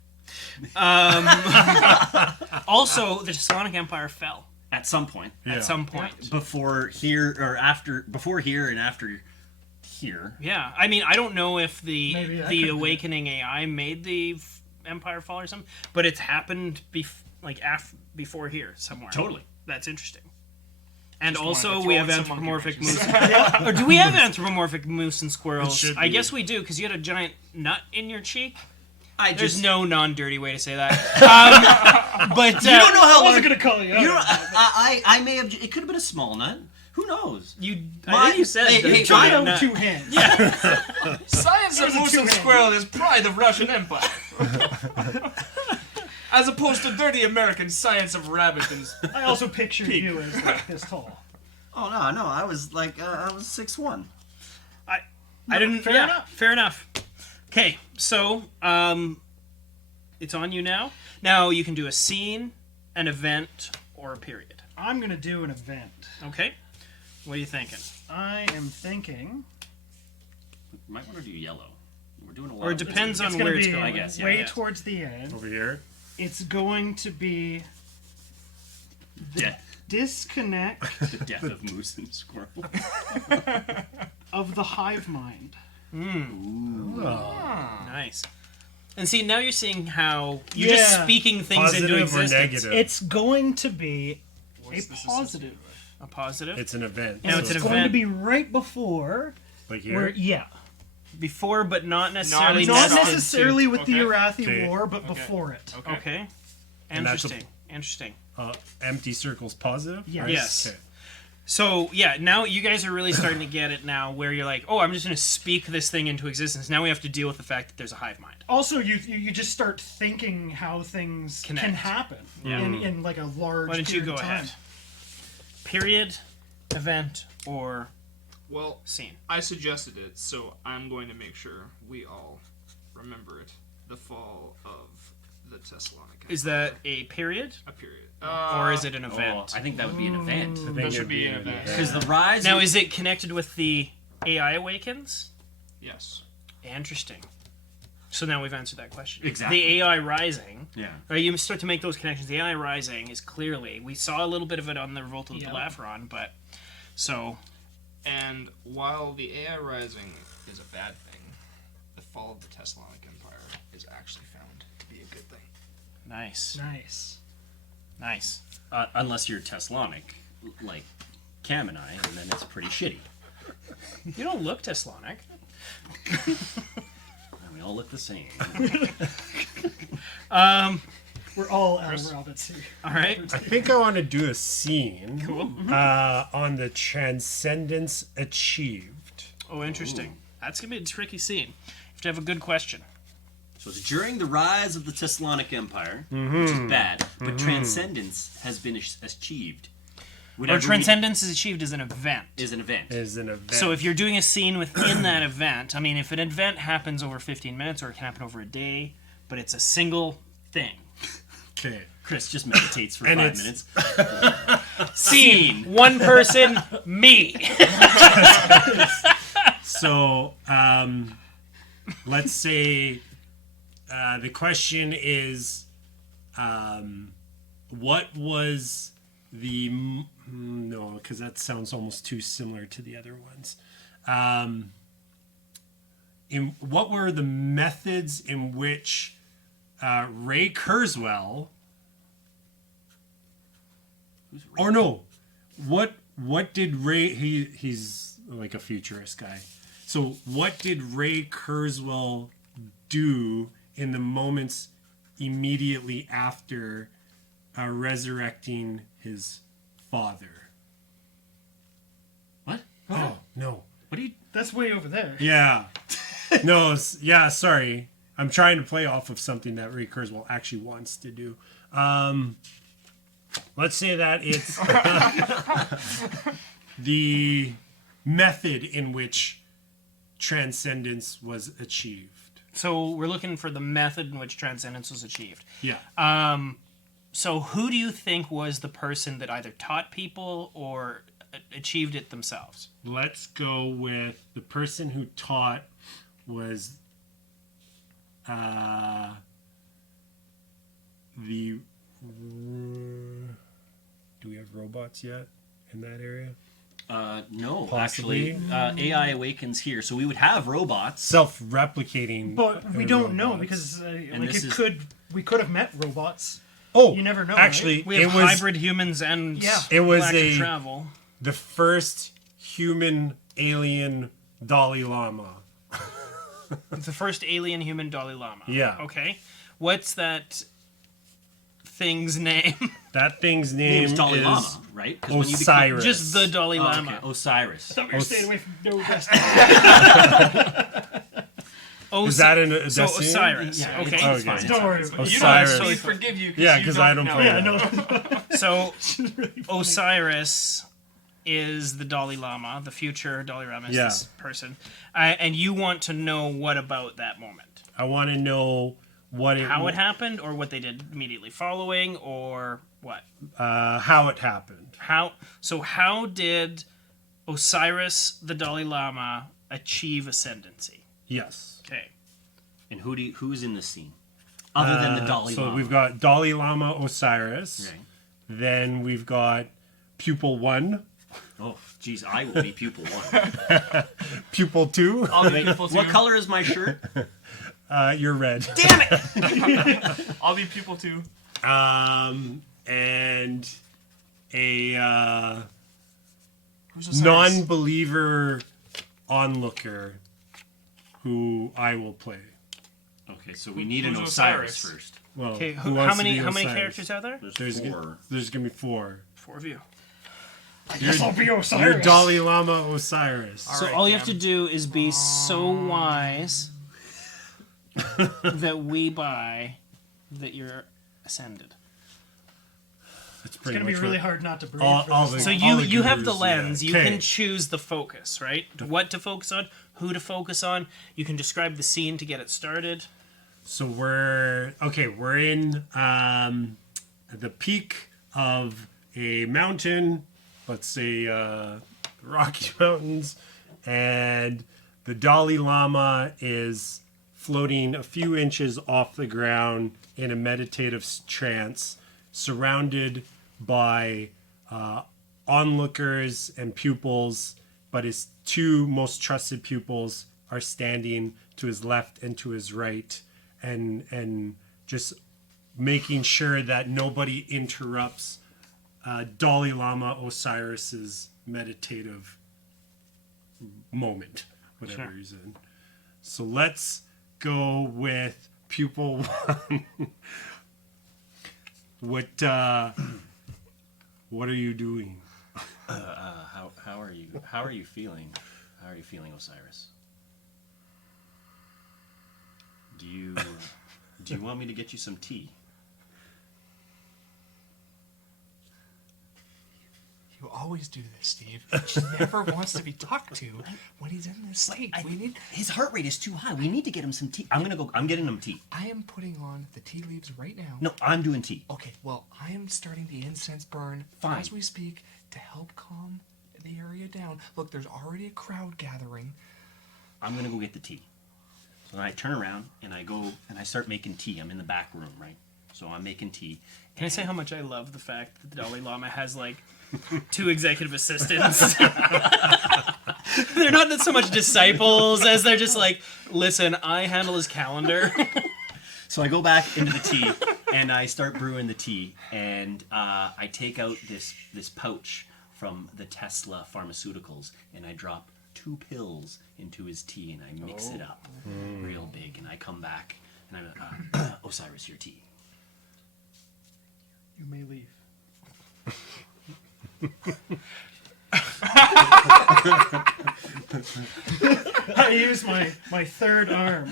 Also, the Teslanic Empire fell At some point, at some point. before here and after here. Yeah, I mean, I don't know if Maybe that could the be Awakening AI made the Empire fall or something, but it's happened before here somewhere. Totally. That's interesting. And Just also, wanted to we throw have in some anthropomorphic monkey moose. Or do we have anthropomorphic moose and squirrels? It should I be. guess we do, because you had a giant nut in your cheek. There's no non-dirty way to say that. But You don't know how I wasn't large. gonna call you out. You know, I may have. It could have been a small nut. Who knows? I think you said Hey, dirty Tried nut. out with 2 hands. Science of moose and squirrel is pride of Russian Empire. As opposed to dirty American science of rabbit and... I also pictured you as like this tall. Oh no, I was like I was 6'1". I didn't. Fair yeah, enough. fair enough. Okay, so it's on you now. Now you can do a scene, an event, or a period. I'm gonna do an event. Okay. What are you thinking? I am thinking. Might want to do yellow. We're doing a lot. Or it depends on It's gonna where it's be going. I guess, yeah, way yeah. towards the end. Over here. It's going to be Death. disconnect The death of moose and squirrel. of the hive mind. Nice. And see, now you're seeing how you're just Yeah. speaking things into Positive or existence. negative? It's going to be a positive. A positive. It's an event. No, so it's an going to event. be right before. Like Where, here. yeah. Before, but not necessarily. Not Not nested necessarily with the Okay. Arathi Okay. War, but before it. to- Okay. And that's a- Interesting. Interesting. Empty circles positive. Yes. right? Yes. Okay. So yeah, now you guys are really starting to get it now, where you're like, oh, I'm just going to speak this thing into existence. Now we have to deal with the fact that there's a hive mind. Also, you just start thinking how things Connect. can happen in like a large. Why don't you period go of time. ahead? Period, event, or Well, scene. I suggested it, so I'm going to make sure we all remember it. The fall of the Thessalonic Is that a period, a period. or is it an event? I think that would be an event. I think That it'd should be an event. Because the rise. Now, is it connected with the AI Awakens? Yes. Interesting. So now we've answered that question. Exactly. The AI Rising. Yeah. Right, you start to make those connections. The AI Rising is clearly, we saw a little bit of it on the Revolt of the Yeah. Belafron, but so And while the AI Rising is a bad thing, the fall of the Thessalonic Empire is actually found to be a good thing. nice, Nice. Unless you're Teslonic, like Cam and I, and then it's pretty shitty. You don't look Teslonic. And we all look the same. We're all Al Roberts here. All right. I think I want to do a scene. Cool. On the transcendence achieved. Oh, interesting. That's gonna be a tricky scene. You have to have a good question. So it's during the rise of the Teslonic Empire, which is bad, but transcendence has been achieved. Or Whatever transcendence is achieved as an event. is an event. Is an event. So if you're doing a scene within that event, I mean, if an event happens over 15 minutes or it can happen over a day, but it's a single thing. Okay. Chris just meditates for And 5 it's- minutes. Scene. One person, me. So, let's say the question is, what was the no? Because that sounds almost too similar to the other ones. In what were the methods in which Ray Kurzweil, or no, what did Ray? He's like a futurist guy. So what did Ray Kurzweil do in the moments immediately after resurrecting his father? What? Oh no. What do you? That's way over there. Yeah. No. Yeah. Sorry. I'm trying to play off of something that Ray Kurzweil actually wants to do. Let's say that it's the method in which transcendence was achieved. So we're looking for the method in which transcendence was achieved. Yeah. So who do you think was the person that either taught people or achieved it themselves? Let's go with the person who taught was the. Do we have robots yet in that area? No, Possibly. actually, AI Awakens here, so we would have robots. Self-replicating. But we don't know robots. because like this it is- could we could have met robots. Oh, You never know, Actually, We have it was hybrid humans and Yeah. It was galactic a- travel. the first human alien Dalai Lama. The first alien human Dalai Lama. Yeah. Okay. What's that thing's name? That thing's name Name's Dalai is Lama, right? 'Cause when you become- Osiris. Just the Dalai Oh, Lama. okay. Osiris. Thought we were staying away from no best. Is that in a So Destiny? Osiris. Yeah, okay. it's Okay. fine. Don't worry about it. You know, Osiris. we forgive you. Yeah, because I don't know. play Yeah, that. no. So Osiris is the Dalai Lama, the future Dalai Lama is Yeah. this person. And you want to know what about that moment? I want to know How it happened, or what they did immediately following, or what? how it happened. How did Osiris the Dalai Lama achieve ascendancy? Yes. Okay. And who's in the scene? Other than the Dalai So Lama. we've got Dalai Lama Osiris. Right. Then we've got Pupil 1, Oh, geez, I will be pupil 1. Pupil 2. I'll be pupil 2. What color is my shirt? You're red. Damn it! I'll be pupil 2. And a Who's Osiris? non-believer onlooker who I will play. Okay, so we need an Who's Osiris Osiris? first. Well, Okay. who How wants to many be Osiris? characters are there? There's gonna be 4. 4 of you. Guess I'll be You're Osiris. Dalai Lama Osiris. So Alright, all you have to Cam. do is be so wise that we buy that you're ascended. It's It's gonna be really hard not to breathe. for all this the- So thing. you have the gurus, lens. yeah. You Okay. can choose the focus, right? What to focus on, who to focus on. You can describe the scene to get it started. So we're in the peak of a mountain, let's say the Rocky Mountains, and the Dalai Lama is floating a few inches off the ground in a meditative trance, surrounded by onlookers and pupils, but his 2 most trusted pupils are standing to his left and to his right, and just making sure that nobody interrupts Dalai Lama Osiris's meditative moment, whatever he's in. So let's go with pupil 1. What are you doing? How are you? How are you feeling? How are you feeling, Osiris? Do you want me to get you some tea? You always do this, Steve. He never wants to be talked to when he's in this state. His heart rate is too high. We need to get him some tea. I'm getting him tea. I am putting on the tea leaves right now. No, I'm doing tea. Okay, well, I am starting the incense burn Fine. as we speak to help calm the area down. Look, there's already a crowd gathering. I'm gonna go get the tea. So then I turn around and I go and I start making tea. I'm in the back room, right? So I'm making tea. Can I say how much I love the fact that the Dalai Lama has like 2 executive assistants? They're not so much disciples as they're just like, listen, I handle his calendar. So I go back into the tea and I start brewing the tea, and I take out this pouch from the Tesla Pharmaceuticals and I drop 2 pills into his tea and I mix it up real big, and I come back and I'm Osiris, your tea. You may leave. I use my third arm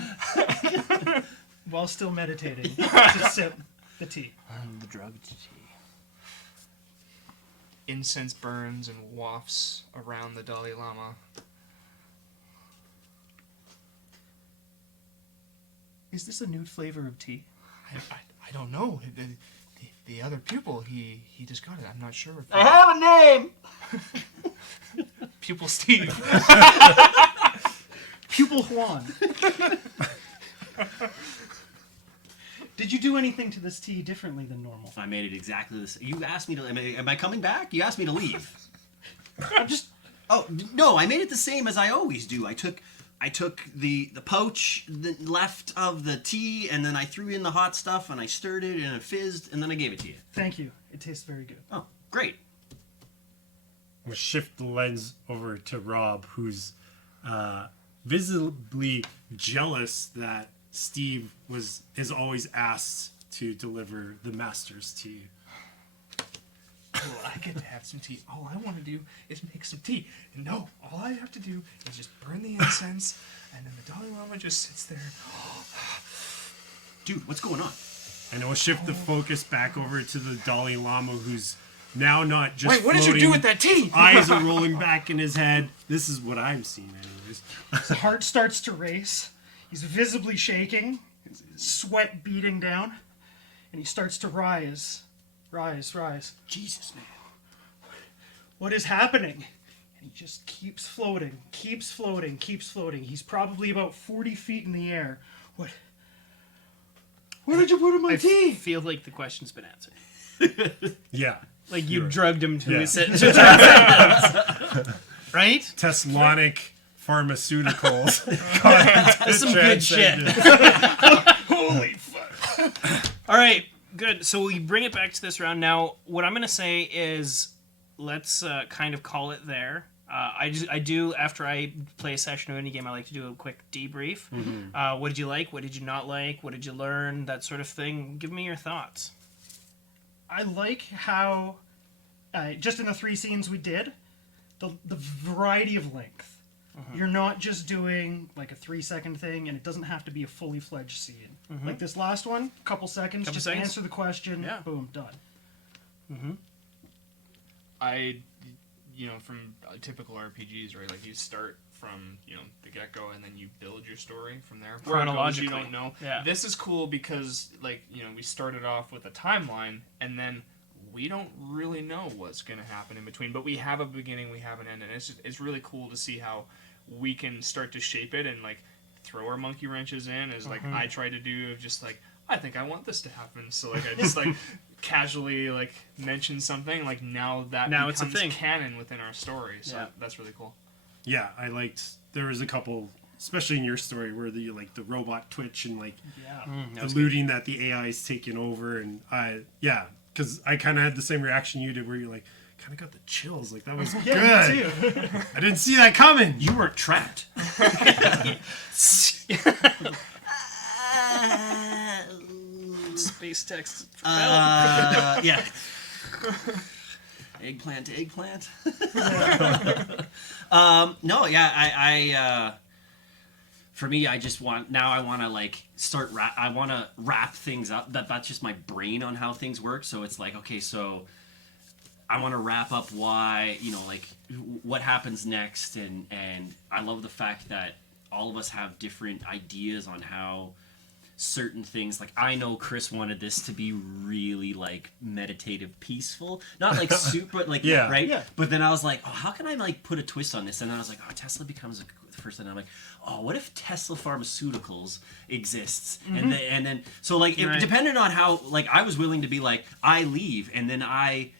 while still meditating to sip the tea. The drug tea. Incense burns and wafts around the Dalai Lama. Is this a new flavor of tea? I don't know. The other pupil, he just got it. I'm not sure. If I have a name. Pupil Steve. Pupil Juan. Did you do anything to this tea differently than normal? I made it exactly the same. You asked me to. Am I coming back? You asked me to leave. I'm just. Oh no! I made it the same as I always do. I took the pouch left of the tea, and then I threw in the hot stuff, and I stirred it, and it fizzed, and then I gave it to you. Thank you. It tastes very good. Oh, great! I'm gonna shift the lens over to Rob, who's visibly jealous that Steve is always asked to deliver the master's tea. Oh, I get to have some tea. All I want to do is make some tea. And no, all I have to do is just burn the incense, and then the Dalai Lama just sits there. Dude, what's going on? And it will shift the focus back over to the Dalai Lama, who's now not just Wait, what did you do floating. with that tea? Eyes are rolling back in his head. This is what I'm seeing, anyways. His heart starts to race. He's visibly shaking, sweat beating down, and he starts to rise. Rise. Jesus, man. What is happening? And he just keeps floating. He's probably about 40 feet in the air. Where did you put in my I tea? feel like the question's been answered. Yeah. Like you drugged him to Yeah. his sentence. Right? Teslonic pharmaceuticals. That's some good shit. Holy fuck. All right, good. So we bring it back to this round. Now, what I'm going to say is let's kind of call it there. I do, after I play a session of any game, I like to do a quick debrief. What did you like? What did you not like? What did you learn? That sort of thing. Give me your thoughts. I like how, just in the 3 scenes we did, the variety of length. You're not just doing like a 3-second thing, and it doesn't have to be a fully fledged scene. Like this last one, couple seconds, just seconds. answer the question, Yeah. boom, done. From typical RPGs, right? Like you start from, the get-go, and then you build your story from there. Where it goes, Chronologically. you don't know. Yeah. This is cool because, we started off with a timeline, and then we don't really know what's going to happen in between, but we have a beginning, we have an end, and it's really cool to see how we can start to shape it and, throw our monkey wrenches in, as, I try to do, of just, I think I want this to happen, so, I just, casually, mention something, now It's a becomes thing. canon within our story, so Yeah. that's really cool. Yeah, I liked. There was a couple, especially in your story, where the robot twitch and alluding that the AI is taking over, and because I kind of had the same reaction you did, where you're kind of got the chills. That was Yeah, good. me too. I didn't see that coming. You weren't trapped. Space text. Yeah. Eggplant. No, yeah, I for me, I just want to I want to wrap things up. That's just my brain on how things work. So it's okay, so I want to wrap up why, what happens next, and I love the fact that all of us have different ideas on how certain things, I know Chris wanted this to be really meditative, peaceful, not super Yeah. right, Yeah. but then I was like, oh, how can I put a twist on this? And then I was like, oh, Tesla becomes the first thing. I'm like, oh, what if Tesla Pharmaceuticals exists? And then so it Right. depended on how I was willing to be I leave, and then I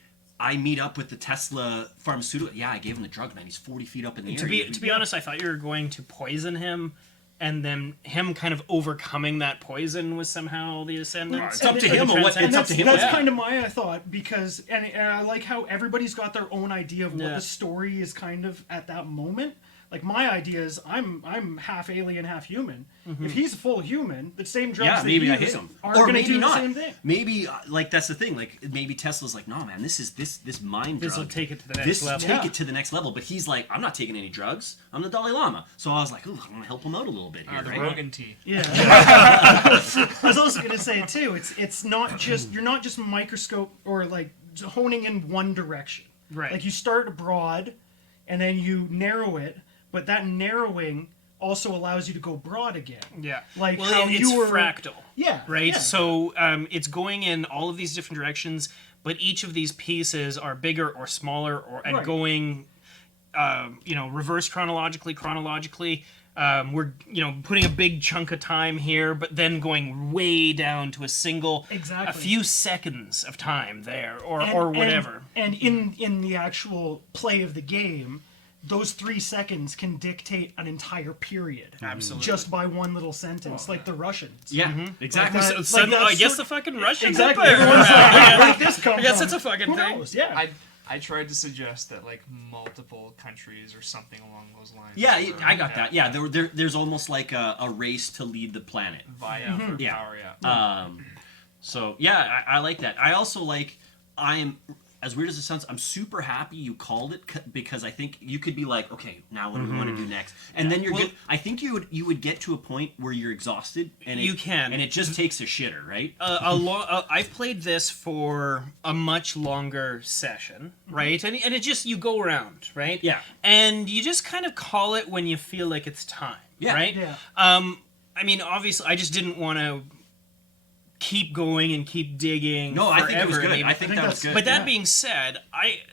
meet up with the Tesla pharmaceutical. Yeah, I gave him the drug, man. He's 40 feet up in the air. To be honest, I thought you were going to poison him, and then him kind of overcoming that poison was somehow the ascendant. It's up to him, or what? And It's up to him. that's Yeah. kind of my thought, because and I like how everybody's got their own idea of what Yeah. the story is kind of at that moment. My idea is I'm half alien, half human. If he's full human, the same drugs Yeah, that maybe he I hit is him, are or going to maybe do not. the same thing. Maybe that's the thing. Maybe Tesla's no, man. This mind drug. This will take it to the next This level. take it to the next level. But he's I'm not taking any drugs. I'm the Dalai Lama. So I was ooh, I'm gonna help him out a little bit here, The right? Rogan tea. Yeah. I was also going to say too. It's not just you're not just microscope or honing in one direction. Right. You start broad, and then you narrow it, but that narrowing also allows you to go broad again. Yeah. How it's you were fractal. Yeah. Right? Yeah. So it's going in all of these different directions, but each of these pieces are bigger or smaller, and Right. going, reverse chronologically. We're putting a big chunk of time here, but then going way down to a Exactly. few seconds of time there, or And- whatever. And in the actual play of the game, those 3 seconds can dictate an entire period. Absolutely. Just by one little sentence, like the Russians. Yeah, exactly. Like So that- suddenly, like that I guess sort- the fucking Russians. Exactly. Empire. Everyone's like, where did this come I guess from? it's a fucking Who thing. knows? Yeah. I tried to suggest that like multiple countries or something along those lines. Yeah, I got that. Yeah, there's almost like a race to lead the planet. Vying for Yeah. power. Yeah. So yeah, I like that. I also like. I am, as weird as it sounds, I'm super happy you called it because I think you could be like, okay, now what do we want to do next? And then you're good. I think you would get to a point where you're exhausted and You can. and it just takes a shitter, right? I've played this for a much longer session, right? And it just, you go around, right? Yeah. And you just kind of call it when you feel like it's time, Yeah. right? Yeah. I mean, obviously, I just didn't want to keep going and keep digging. No, I think it was forever. good. I mean, I think that was good. But that being said,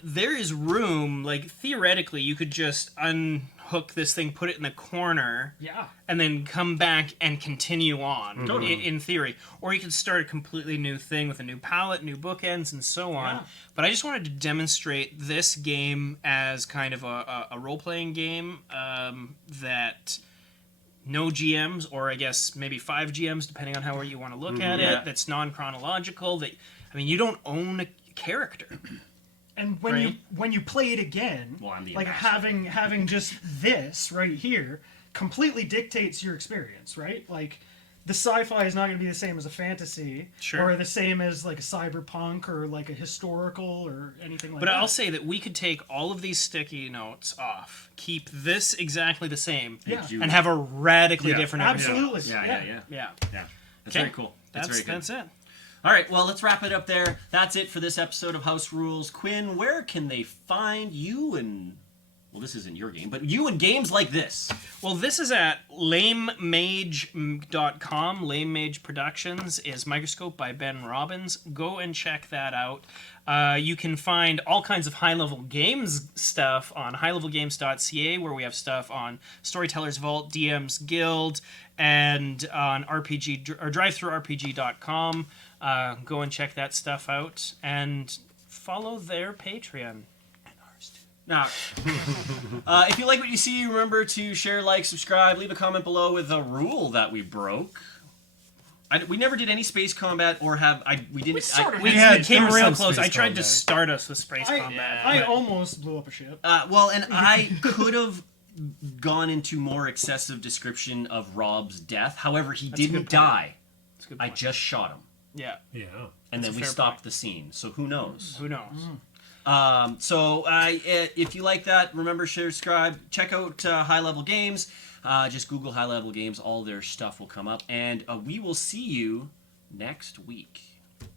there is room. Like theoretically, you could just unhook this thing, put it in the corner, Yeah. and then come back and continue on. Totally. In theory, or you could start a completely new thing with a new palette, new bookends, and so on. Yeah. But I just wanted to demonstrate this game as kind of a role-playing game that. No GMs, or I guess maybe 5 GMs, depending on how you want to look at Yeah. it. That's non-chronological. That, I mean, you don't own a character. And when you play it again, Well, I'm the like ambassador. having just this right here completely dictates your experience, right? Like the sci-fi is not going to be the same as a fantasy, Sure. or the same as like a cyberpunk or like a historical or anything like But that. I'll say that we could take all of these sticky notes off, keep this exactly the same, Yeah. and have a radically Yeah. different Absolutely. Yeah. Yeah. That's Okay. very cool. That's very good. That's it. All right, well, let's wrap it up there. That's it for this episode of House Rules. Quinn, where can they find you and... Well, this isn't your game, but you and games like this. Well, this is at lamemage.com. Lame Mage Productions is Microscope by Ben Robbins. Go and check that out. You can find all kinds of high-level games stuff on highlevelgames.ca, where we have stuff on Storyteller's Vault, DM's Guild, and on drivethrurpg.com. Go and check that stuff out and follow their Patreon. Now, if you like what you see, remember to share, like, subscribe, leave a comment below with a rule that we broke. We never did any space combat or we didn't. We sort of We had came there was real some close. space I tried to combat. start us with space combat. I but- almost blew up a ship. Well, and I could have gone into more excessive description of Rob's death. However, he a didn't good point. die. That's a good I point. just shot him, Yeah. Yeah. and That's then a we fair stopped point. the scene. So who knows? Who knows? So if you like that, remember, share, subscribe, check out High Level Games. Just Google High Level Games. All their stuff will come up. And we will see you next week.